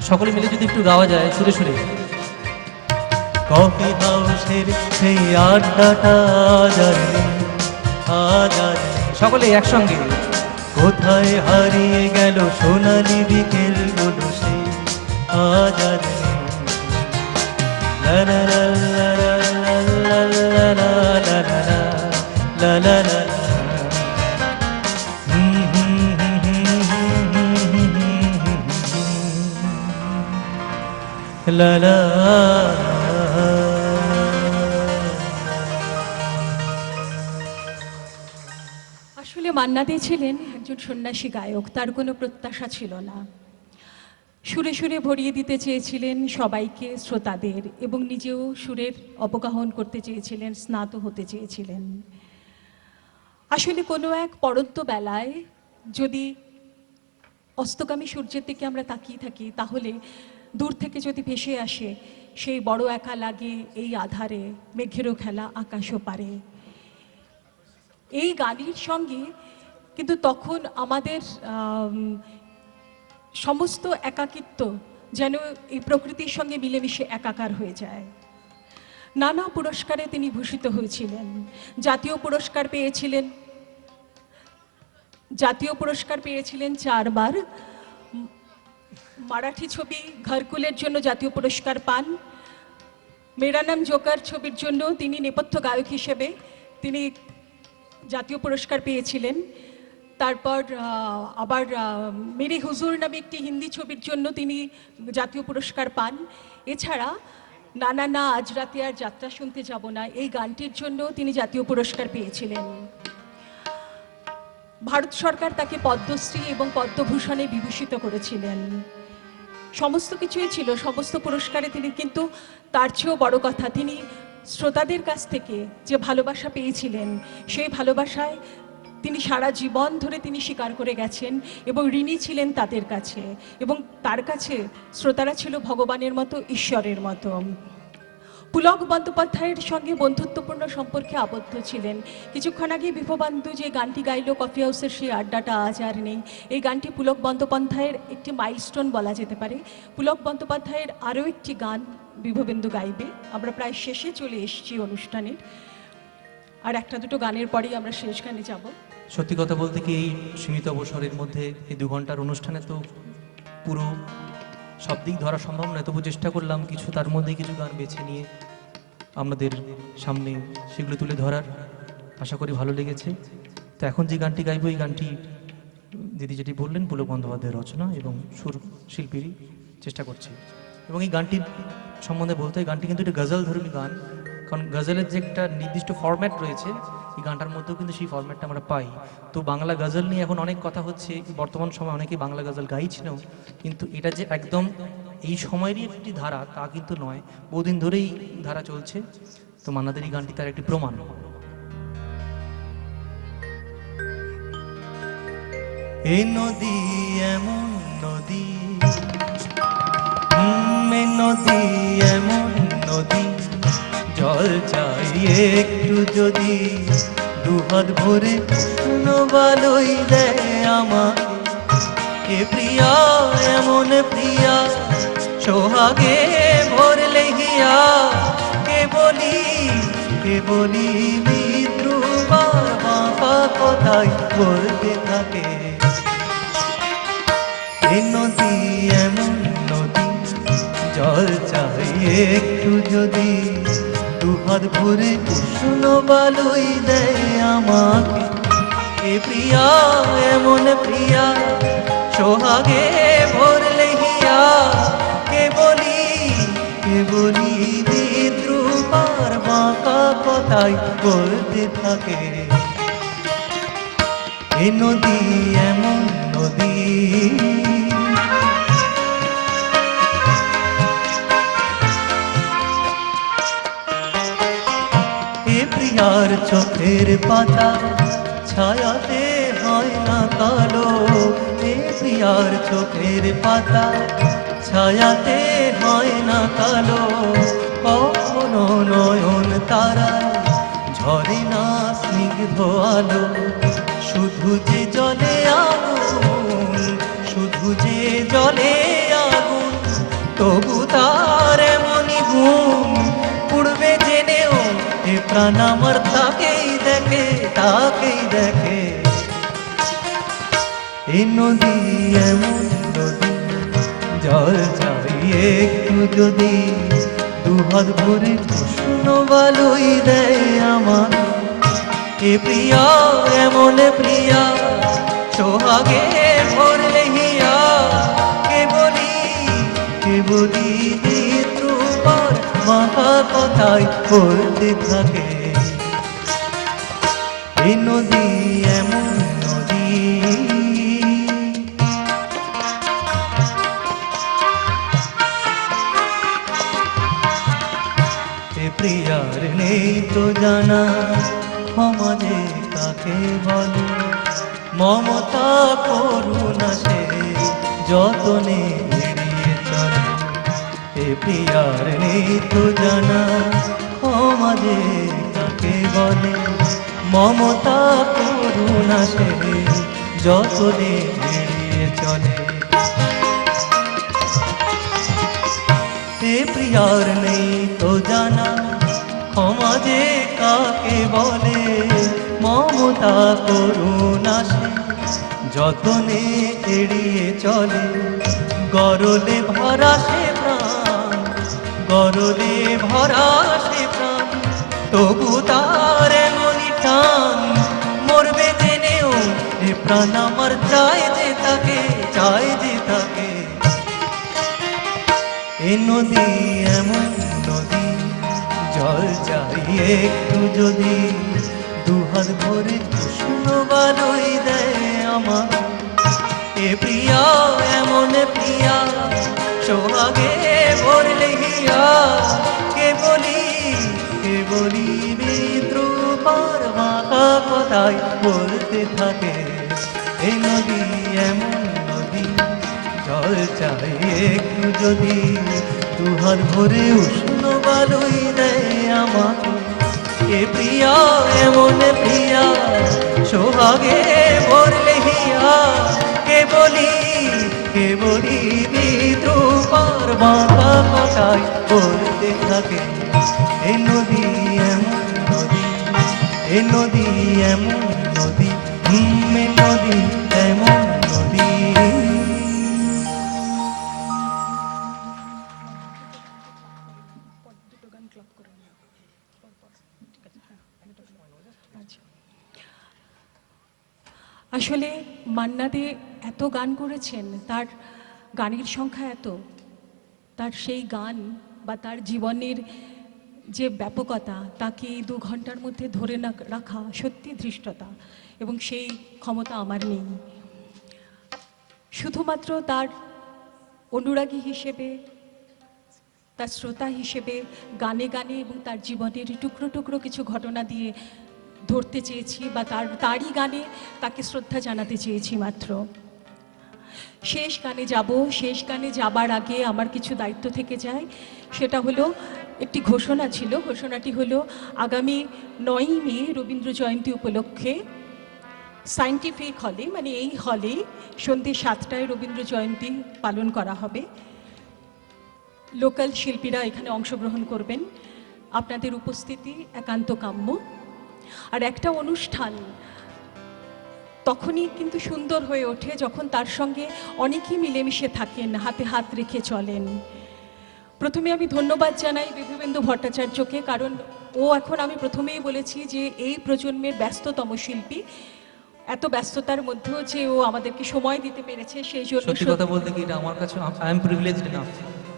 সকলে মিলে যদি একটু গাওয়া যায় সুরে সুরে। কফি হাউসের সেই আড্ডাটা আজ আর নেই, আজ আর নেই। সকলে একসঙ্গে। কোথায় হারিয়ে গেল সোনালি বিকেল গুলো, সেই আজ আর নেই। লা লা লা লা লা লা লা লা লা লা লা লা লা। লা লা। আসলে মান্না দে ছিলেন একজন সন্ন্যাসী গায়ক, তার কোনো প্রত্যাশা ছিল না। সুরে সুরে ভরিয়ে দিতে চেয়েছিলেন সবাইকে, শ্রোতাদের, এবং নিজেও সুরের অবগাহন করতে চেয়েছিলেন, স্নাত হতে চেয়েছিলেন। আসলে কোনো এক পড়ন্ত বেলায় যদি অস্তগামী সূর্যের দিকে আমরা তাকিয়ে থাকি, তাহলে দূর থেকে যদি ভেসে আসে সেই বড় একা লাগে এই আধারে, মেঘেরও খেলা আকাশও পারে। এই গানের সঙ্গে কিন্তু তখন আমাদের সমস্ত একাকিত্ব যেন এই প্রকৃতির সঙ্গে মিলেমিশে একাকার হয়ে যায়। নানা পুরস্কারে তিনি ভূষিত হয়েছিলেন। জাতীয় পুরস্কার পেয়েছিলেন, জাতীয় পুরস্কার পেয়েছিলেন 4 বার। মারাঠি ছবি ঘরকুলের জন্য জাতীয় পুরস্কার পান। মেরা নাম জোকার ছবির জন্য তিনি নেপথ্য গায়ক হিসেবে তিনি জাতীয় পুরস্কার পেয়েছিলেন। তারপর আবার মেরে হুজুর নামে একটি হিন্দি ছবির জন্য তিনি জাতীয় পুরস্কার পান। এছাড়া নানা না আজ রাতে আর যাত্রা শুনতে যাব না, এই গানটির জন্য তিনি জাতীয় পুরস্কার পেয়েছিলেন। ভারত সরকার তাকে পদ্মশ্রী এবং পদ্মভূষণে বিভূষিত করেছিলেন। সমস্ত কিছুই ছিল, সমস্ত পুরস্কারে তিনি, কিন্তু তার চেয়েও বড় কথা, তিনি শ্রোতাদের কাছ থেকে যে ভালোবাসা পেয়েছিলেন, সেই ভালোবাসায় তিনি সারা জীবন ধরে তিনি স্বীকার করে গেছেন এবং ঋণী ছিলেন তাদের কাছে, এবং তার কাছে শ্রোতারা ছিল ভগবানের মতো, ঈশ্বরের মতো। পুলক বন্দ্যোপাধ্যায়ের সঙ্গে বন্ধুত্বপূর্ণ সম্পর্কে আবদ্ধ ছিলেন। কিছুক্ষণ আগে বিভবান্ধু যে গানটি গাইল, কফি হাউসের সেই আড্ডাটা আজ আর নেই, এই গানটি পুলক বন্দ্যোপাধ্যায়ের একটি মাইলস্টোন বলা যেতে পারে। পুলক বন্দ্যোপাধ্যায়ের আরও একটি গান বিভবেন্দু গাইবে। আমরা প্রায় শেষে চলে এসেছি অনুষ্ঠানের, আর একটা দুটো গানের পরেই আমরা শেষ গানে যাব। সত্যি কথা বলতে কি, এই সীমিত অবসরের মধ্যে এই 2 ঘন্টার অনুষ্ঠানে তো পুরো সব দিক ধরা সম্ভব নয়, তবু চেষ্টা করলাম কিছু তার মধ্যে কিছু গান বেছে নিয়ে আপনাদের সামনে সেগুলো তুলে ধরার। আশা করি ভালো লেগেছে। তো এখন যে গানটি গাইব, এই গানটি দিদি যেটি বললেন পুলক বন্দ্যোপাধ্যায়ের রচনা এবং সুর শিল্পীরই, চেষ্টা করছি। এবং এই গানটির সম্বন্ধে বলতে, এই গানটি কিন্তু একটা গজল ধর্মী গান, কারণ গজলের যে একটা নির্দিষ্ট ফরম্যাট রয়েছে, এই গানটার মধ্যেও কিন্তু সেই ফরম্যাটটা আমরা পাই। তো বাংলা গজল নিয়ে এখন অনেক কথা হচ্ছে, বর্তমান সময় অনেকেই বাংলা গজল গাইছিলেও, কিন্তু এটা যে একদম এই সময়েরই একটি ধারা তা কিন্তু নয়, বহুদিন ধরেই ধারা চলছে। তো মান্নাদের এই গানটি তার একটি প্রমাণ। এ নদী এমন নদী, নদী এমন নদী, জল চাই একটু যদি, দুহাত ভরে বালই দেয় আমাকে। এ প্রিয়া এমন প্রিয়া, সোহাগে ভরলে হিয়া, কে বলি বিদ্রুবার বাঁকা কথায় বলতে থাকে। এ নদী এমন নদী, জল চাই একটু যদি, দুহাত ভরে উষ্ণ বালুই দেয় আমাকে। এ প্রিয়া এমন প্রিয়া, সোহাগে ভরলে হিয়া, কে বলি বিদ্রুপার বাঁকা কথাই বলতে থাকে। এ নদী এমন নদী, প্রিয়ার চোখের পাতা ছায়াতে হয় না কালো। এ প্রিয়ার চোখের পাতা ছায়াতে হয় না কালো। কখনো নয়ন তারা ঝরে না স্নিগ্ধ আলো। শুধু যে জলে আগুন, শুধু যে জলে আগুন, তবু তার এমনই গুণ। পূর্বে জেনেও এ প্রাণ আমার তাকেই দেখে, তাকেই দেখে। এ নদী এমন নদী, জল চাই একটু যদি, দুহাত ভরে উষ্ণ বালুই দেয় আমার। এ প্রিয়া এমন প্রিয়া, সোহাগে ভরলে হিয়া, কে বলি বিদ্রুপার বাঁকা কথায় বলতে থাকে। এ নদী এমন নদী, এ প্রিয়ার নেই তো জানা সমাজে কাকে বলে, মমতা করুণা সে যতনে এড়িয়ে চলে। এ প্রিয়ার নেই তো জানা ক্ষমা যে কাকে বলে, মমতা করুণা সে যতনে এড়িয়ে চলে। এ প্রিয়ার নেই তো জানা ক্ষমা যে কাকে বলে, মমতা করুণা সে যতনে এড়িয়ে চলে। গরলে ভরা সে প্রাণ, গরলে ভরা সে প্রাণ, তবু তার এমনই টান, মরবে জেনেও এ প্রাণ আমার চায় যে তাকে, চায় যে তাকে। এ নদী এমন নদী, জল চাই একটু যদি, দুহাত ভরে উষ্ণ বালুই দেয় আমার। এ প্রিয়া এমন প্রিয়া, সোহাগে ভরলে হিয়া, কে বলি বিদ্রুপার বাঁকা কথায় বলতে থাকে। এই নদী এমন নদী, জল চাই একটু যদি, দুহাত ভরে উষ্ণ বালুই দেয় আমাকে। এ প্রিয়া এমন প্রিয়া, সোহাগে ভরলে হিয়া, কে বলি বিদ্রুপার বাঁকা কথায় বলতে থাকে। এ নদী এমন নদী, এ নদী এমন নদী, এ নদী এমন নদী। আসলে মান্না দে এত গান করেছেন, তার গানের সংখ্যা এত, তার সেই গান বা তার জীবনের যে ব্যাপকতা, তাকে এই 2 ঘন্টার মধ্যে ধরে না রাখা সত্যি ধৃষ্টতা, এবং সেই ক্ষমতা আমার নেই। শুধুমাত্র তার অনুরাগী হিসেবে, তার শ্রোতা হিসেবে গানে গানে এবং তার জীবনের টুকরো টুকরো কিছু ঘটনা দিয়ে ধরতে চেয়েছি, বা তারই গানে তাকে শ্রদ্ধা জানাতে চেয়েছি মাত্র। শেষ গানে যাব, শেষ গানে যাবার আগে আমার কিছু দায়িত্ব থেকে যায়। সেটা হলো, একটি ঘোষণা ছিল, ঘোষণাটি হলো আগামী 9ই মে রবীন্দ্র জয়ন্তী উপলক্ষে সায়েন্টিফিক হলে, মানে এই হলে সন্ধ্যে 7টায় রবীন্দ্র জয়ন্তী পালন করা হবে। লোকাল শিল্পীরা এখানে অংশগ্রহণ করবেন, আপনাদের উপস্থিতি একান্ত কাম্য। আর একটা অনুষ্ঠান তখনই কিন্তু সুন্দর হয়ে ওঠে যখন তার সঙ্গে অনেকেই মিলেমিশে থাকেন, হাতে হাত রেখে চলেন। প্রথমে আমি ধন্যবাদ জানাই বিভুবেন্দু ভট্টাচার্যকে, কারণ ও এখন, আমি প্রথমেই বলেছি যে এই প্রজন্মের ব্যস্ততম শিল্পী, এত ব্যস্ততার মধ্যেও যে ও আমাদেরকে সময় দিতে পেরেছে, সেই জন্য সত্যি কথা বলতে কি, এটা আমার কাছে আই এম প্রিভিলেজড না,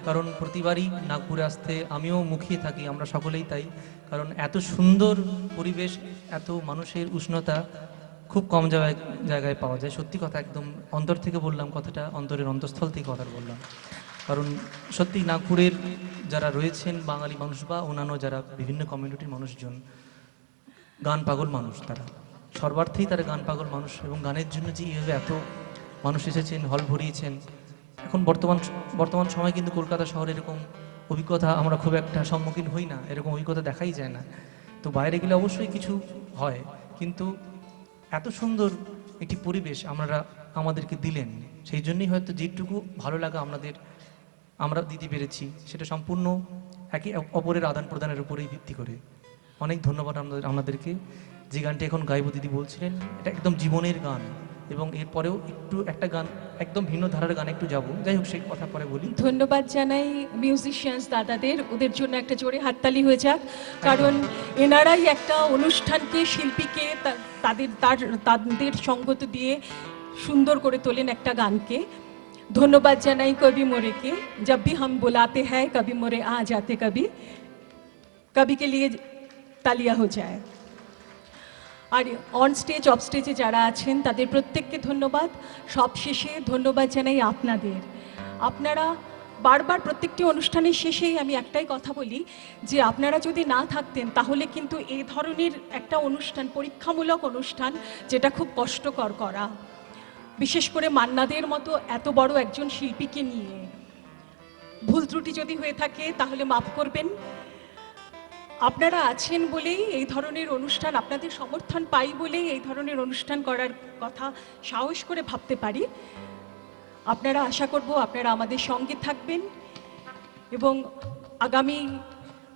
কারণ প্রতিবারই নাগপুরে আসতে আমিও মুখিয়ে থাকি, আমরা সকলেই তাই। কারণ এত সুন্দর পরিবেশ, এত মানুষের উষ্ণতা খুব কম জায়গায় পাওয়া যায়। সত্যি কথা, একদম অন্তর থেকে বললাম কথাটা, অন্তরের অন্তঃস্থল থেকে কথা বললাম। কারণ সত্যি নাগপুরের যারা রয়েছেন বাঙালি মানুষ বা অন্যান্য যারা বিভিন্ন কমিউনিটির মানুষজন, গান পাগল মানুষ, তারা সর্বার্থেই তারা গান পাগল মানুষ, এবং গানের জন্য যে এইভাবে এত মানুষ এসেছেন, হল ভরিয়েছেন। এখন বর্তমান সময় কিন্তু কলকাতা শহরে এরকম অভিজ্ঞতা আমরা খুব একটা সম্মুখীন হই না, এরকম অভিজ্ঞতা দেখাই যায় না। তো বাইরে গেলে অবশ্যই কিছু হয়, কিন্তু এত সুন্দর একটি পরিবেশ আপনারা আমাদেরকে দিলেন, সেই জন্যই হয়তো যেটুকু ভালো লাগা আমরা দিতে পেরেছি, সেটা সম্পূর্ণ একে অপরের আদান প্রদানের উপরেই ভিত্তি করে। অনেক ধন্যবাদ আপনাদেরকে। যে গানটি এখন গাইব দিদি বলছিলেন, এটা একদম জীবনের গান, এবং এরপরেও একটা গান একদম ভিন্ন ধারার গানে একটু যাব, যাই হোক সেই কথা পরে বলি। ধন্যবাদ জানাই মিউজিশিয়ানস দাদাদের, ওদের জন্য একটা জোরে হাততালি হয়ে যাক, কারণ এনারাই একটা অনুষ্ঠানকে, শিল্পীকে তাদের সঙ্গত দিয়ে সুন্দর করে তোলেন একটা গানকে। ধন্যবাদ জানাই কবি মোরেকে, जब भी हम बुलाते हैं कभी मोरे आ जाते कभी के लिए तालियां हो जाए। আর অন স্টেজ, অফ স্টেজে যারা আছেন তাদের প্রত্যেককে ধন্যবাদ। সবশেষে ধন্যবাদ জানাই আপনারা বারবার প্রত্যেকটি অনুষ্ঠানের শেষেই আমি একটাই কথা বলি, যে আপনারা যদি না থাকতেন তাহলে কিন্তু এই ধরনের একটা অনুষ্ঠান, পরীক্ষামূলক অনুষ্ঠান, যেটা খুব কষ্টকর করা, বিশেষ করে মান্নাদের মতো এত বড় একজন শিল্পীকে নিয়ে ভুল ত্রুটি যদি হয়ে থাকে তাহলে মাফ করবেন। আপনারা আছেন বলেই এই ধরনের অনুষ্ঠান, আপনাদের সমর্থন পাই বলেই এই ধরনের অনুষ্ঠান করার কথা সাহস করে ভাবতে পারি। আপনারা আশা করব আপনারা আমাদের সঙ্গে থাকবেন এবং আগামী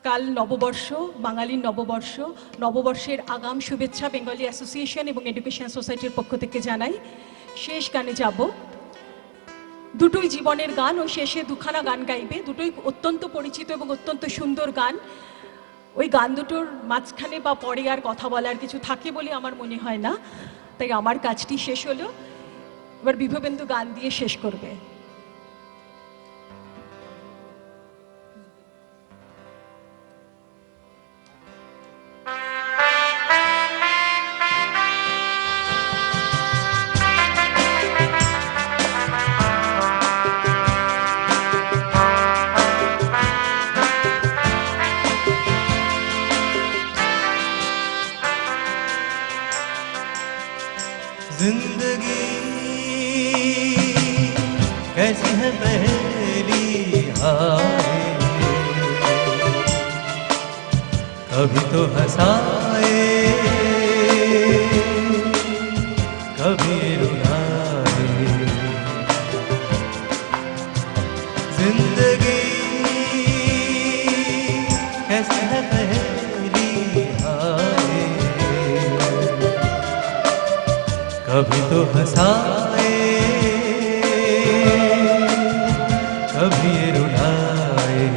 কাল নববর্ষ, বাঙালির নববর্ষ, নববর্ষের আগাম শুভেচ্ছা বেঙ্গলি অ্যাসোসিয়েশন এবং এডুকেশন সোসাইটির পক্ষ থেকে জানাই। শেষ গানে যাব, দুটোই জীবনের গান, ও শেষে দুখানা গান গাইবে, দুটোই অত্যন্ত পরিচিত এবং অত্যন্ত সুন্দর গান। ওই গান দুটোর মাঝখানে বা পরে আর কথা বলার কিছু থাকে বলে আমার মনে হয় না, তাই আমার কাজটি শেষ হলো। এবার বিভবেন্দু গান দিয়ে শেষ করবে। जिंदगी कैसी है पहली हाय, कभी तो हंसाए कभी रुलाए। जिंदगी कैसी है पहली हाय, कभी तो हंसाए कभी रुलाए।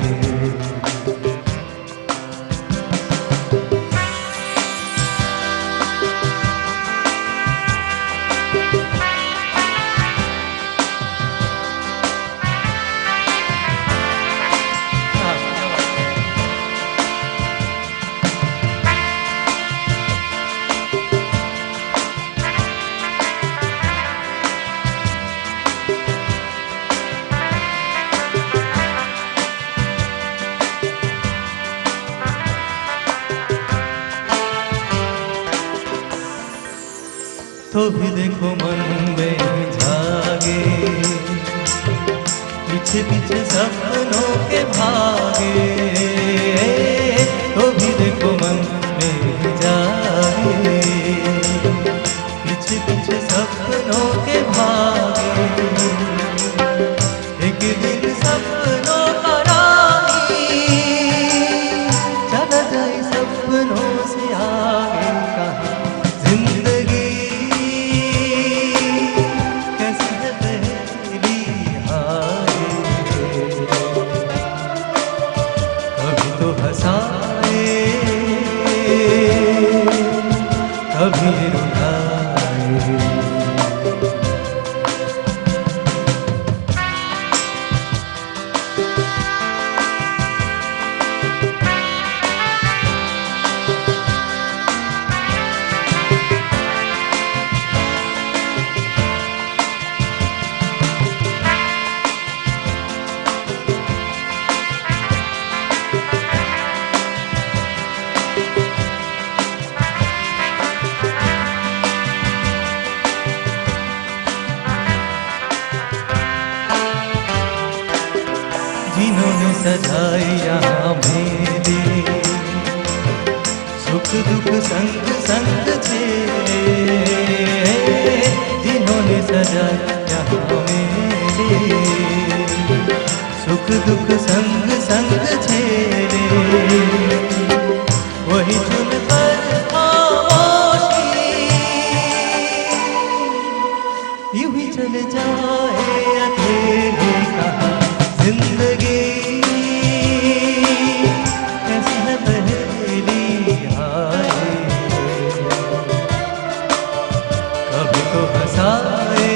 तो भी देखो मन में जागे, पीछे पीछे सपनों के भागे। तो भी देखो मन में जागे, पीछे पीछे सपनों के भागे। एक दिन सपनों का राही चला जाए सपनों से आगे। कहा जिंदगी कैसी है पहली हाय, कभी तो हंसाए कभी रुलाए। जिन्होंने सजाई यहाँ मेरे सुख दुख संग संग झेले। जिन्होंने सजाई यहाँ मेरे सुख दुख संग संग झेले। वही चुन कर खामोशी यूं ही चले जाए अकेले। कहा जिंदगी कैसी है पहली हाय, कभी तो हंसाए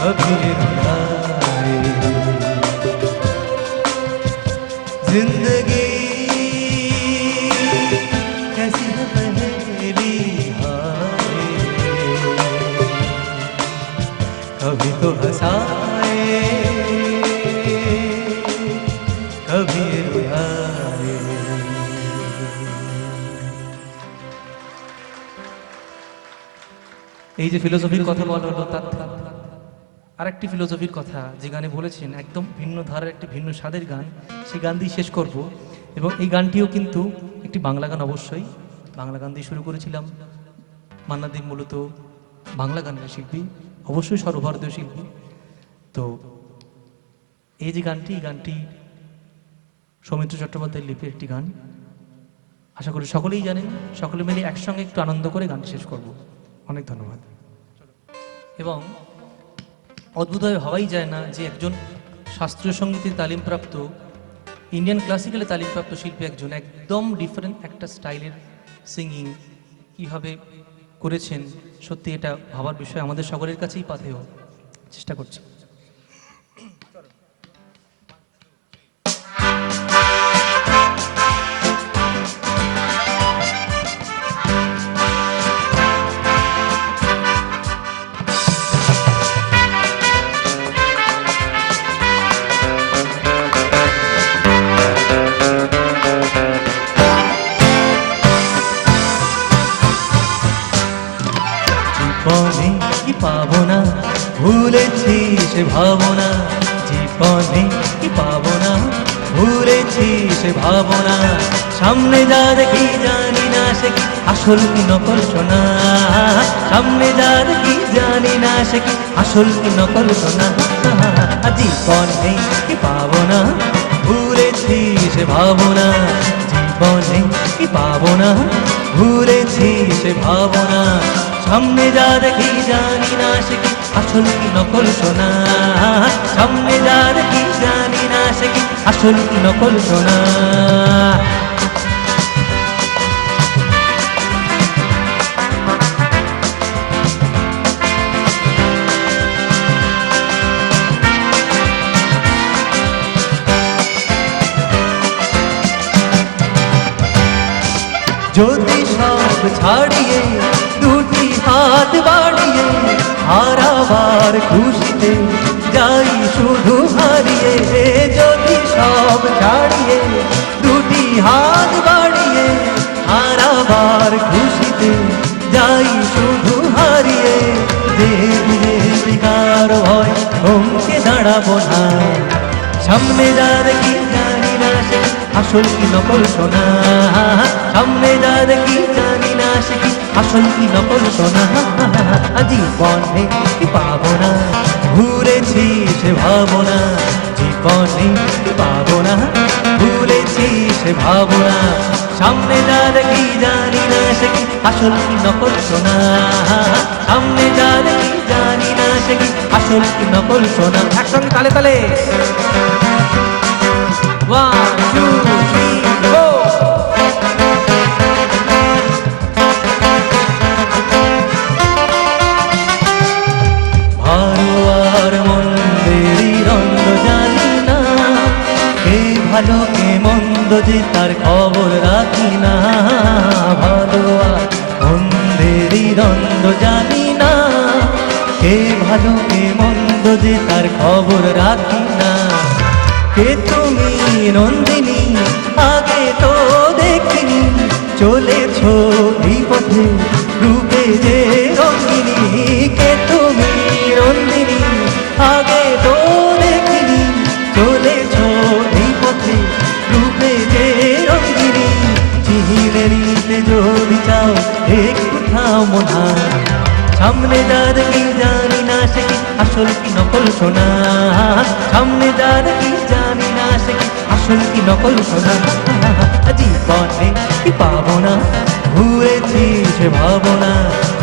कभी रुलाए। जिंदगी कैसी है पहली हाय, कभी तो हंसाए कभी रुलाए। এই যে ফিলোসফির কথা বলা হলো, তার আরেকটি ফিলোসফির কথা যে গানে বলেছেন, একদম ভিন্ন ধারার একটি ভিন্ন স্বাদের গান, সেই গান দিয়ে শেষ করব। এবং এই গানটিও কিন্তু একটি বাংলা গান, অবশ্যই বাংলা গান দিয়ে শুরু করেছিলাম। মান্না দে মূলত বাংলা গানের শিল্পী, অবশ্যই সর্বভারতীয় শিল্পী। তো এই যে গানটি, এই গানটি সৌমিত্র চট্টোপাধ্যায়ের লিপির একটি গান। আশা করি সকলেই জানেন। সকলে মিলে একসঙ্গে একটু আনন্দ করে গানটি শেষ করব। অনেক ধন্যবাদ। এবং অদ্ভুতভাবে ভাবাই যায় না যে একজন শাস্ত্রীয় সঙ্গীতে তালিমপ্রাপ্ত, ইন্ডিয়ান ক্লাসিক্যালে তালিমপ্রাপ্ত শিল্পী একজন একদম ডিফারেন্ট একটা স্টাইলের সিঙ্গিং কীভাবে করেছেন, সত্যি এটা ভাবার বিষয়। আমাদের সকলের কাছেই পাথেয়। চেষ্টা করছি। জীবনে কি পাবো না, ভুলেছি সে ভাবনা। জীবনে কি পাবো না, ভুলেছি সে ভাবনা। সামনে যা দেখি জানি না সে কি আসল কি নকল সোনা। সামনে যা দেখি জানি না সে কি আসল কি নকল সোনা। জীবনে কি পাবো না, ভুলেছি সে ভাবনা। জীবনে কি পাবো না, ভুলেছি সে ভাবনা। সামনে যা দেখি জানি না সে কি আসল কি নকল সোনা। সামনে যা দেখি জানি না সে কি আসল কি নকল সোনা। যদি সব ছাড়িয়ে দুটি হাত বাড়িয়ে হারাবার খুশিতে যাই শুধু হারিয়ে। যদি সব ছাড়িয়ে দুটি হাত বাড়িয়ে হারাবার খুশিতে যাই শুধু হারিয়ে। যে দিলে বিকার ভয় থমকে দাঁড়াবো না। সামনে যা দেখি জানি না সে আসল কি নকল সোনা। সামনে যা দেখি জানি না সে কি আসল কি নকল সোনা। জীবনে কি পাবো না, ভুলেছি সে ভাবনা। জীবনে কি পাবো না, ভুলেছি সে ভাবনা। সামনে যা দেখি জানি না সে কি আসল কি নকল সোনা। সামনে যা দেখি জানি না সে কি আসল কি নকল সোনা। একসঙ্গে তালে তালে 1 2 3 4। ভালো আর মন্দেরই রঙ জানি না, কে ভালো কে মন্দ যে তার খবর রাখি না। ভালো আর মন্দেরই রঙ জানি না, কে ভালো কে মন্দ যে তার খবর রাখি না। কে তুমি নন্দিনী, আগে তো দেখিনি, চলেছ এই পথে রূপে যে রঙ্গিনী। কে তুমি নন্দিনী, আগে তো দেখিনি, চলেছ এই পথে রূপে যে রঙ্গিনী। চিনে নিতে যদি চাও একটু থামো না। সামনে যা দেখি জানি না সে কি আসল কি নকল সোনা। সামনে যা দেখি জানি না সে কি আসল কি নকল সোনা। জীবনে কি পাবো না, ভুলেছি সে ভাবনা।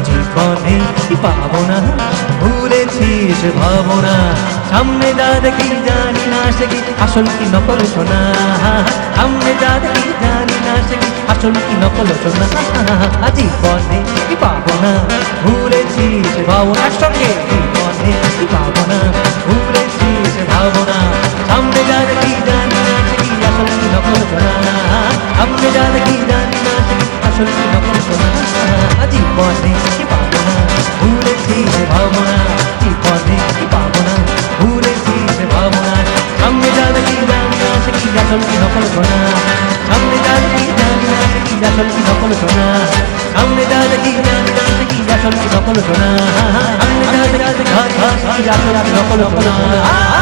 জীবনে কি পাবো না, ভুলেছি সে ভাবনা। সামনে যা দেখি জানি না সে কি আসল কি নকল সোনা। সামনে যা দেখি জানি না সে কি আসল কি নকল সোনা। জীবনে কি পাবো না, ভুলেছি সে ভাবনা। একসঙ্গে জীবনে কি পাবো না, ভুলেছি সে ভাবনা। সামনে যা দেখি জানি না সে কি আসল কি নকল সোনা। সামনে যা দেখি জানি না সে কি আসল কি নকল সোনা। জীবনে কি পাবো না, ভুলেছি সে ভাবনা। জীবনে কি পাবো না, ভুলেছি সে ভাবনা। সামনে যা দেখি জানি না সে কি আসল কি নকল সোনা। সামনে যা দেখি জানি না সে কি আসল কি নকল সোনা। সামনে যা দেখি জানি না সে কি আসল আসল কি নকল সোনা আমি রাতে রাতে ঘাস ঘাস কি আসল কি নকল সোনা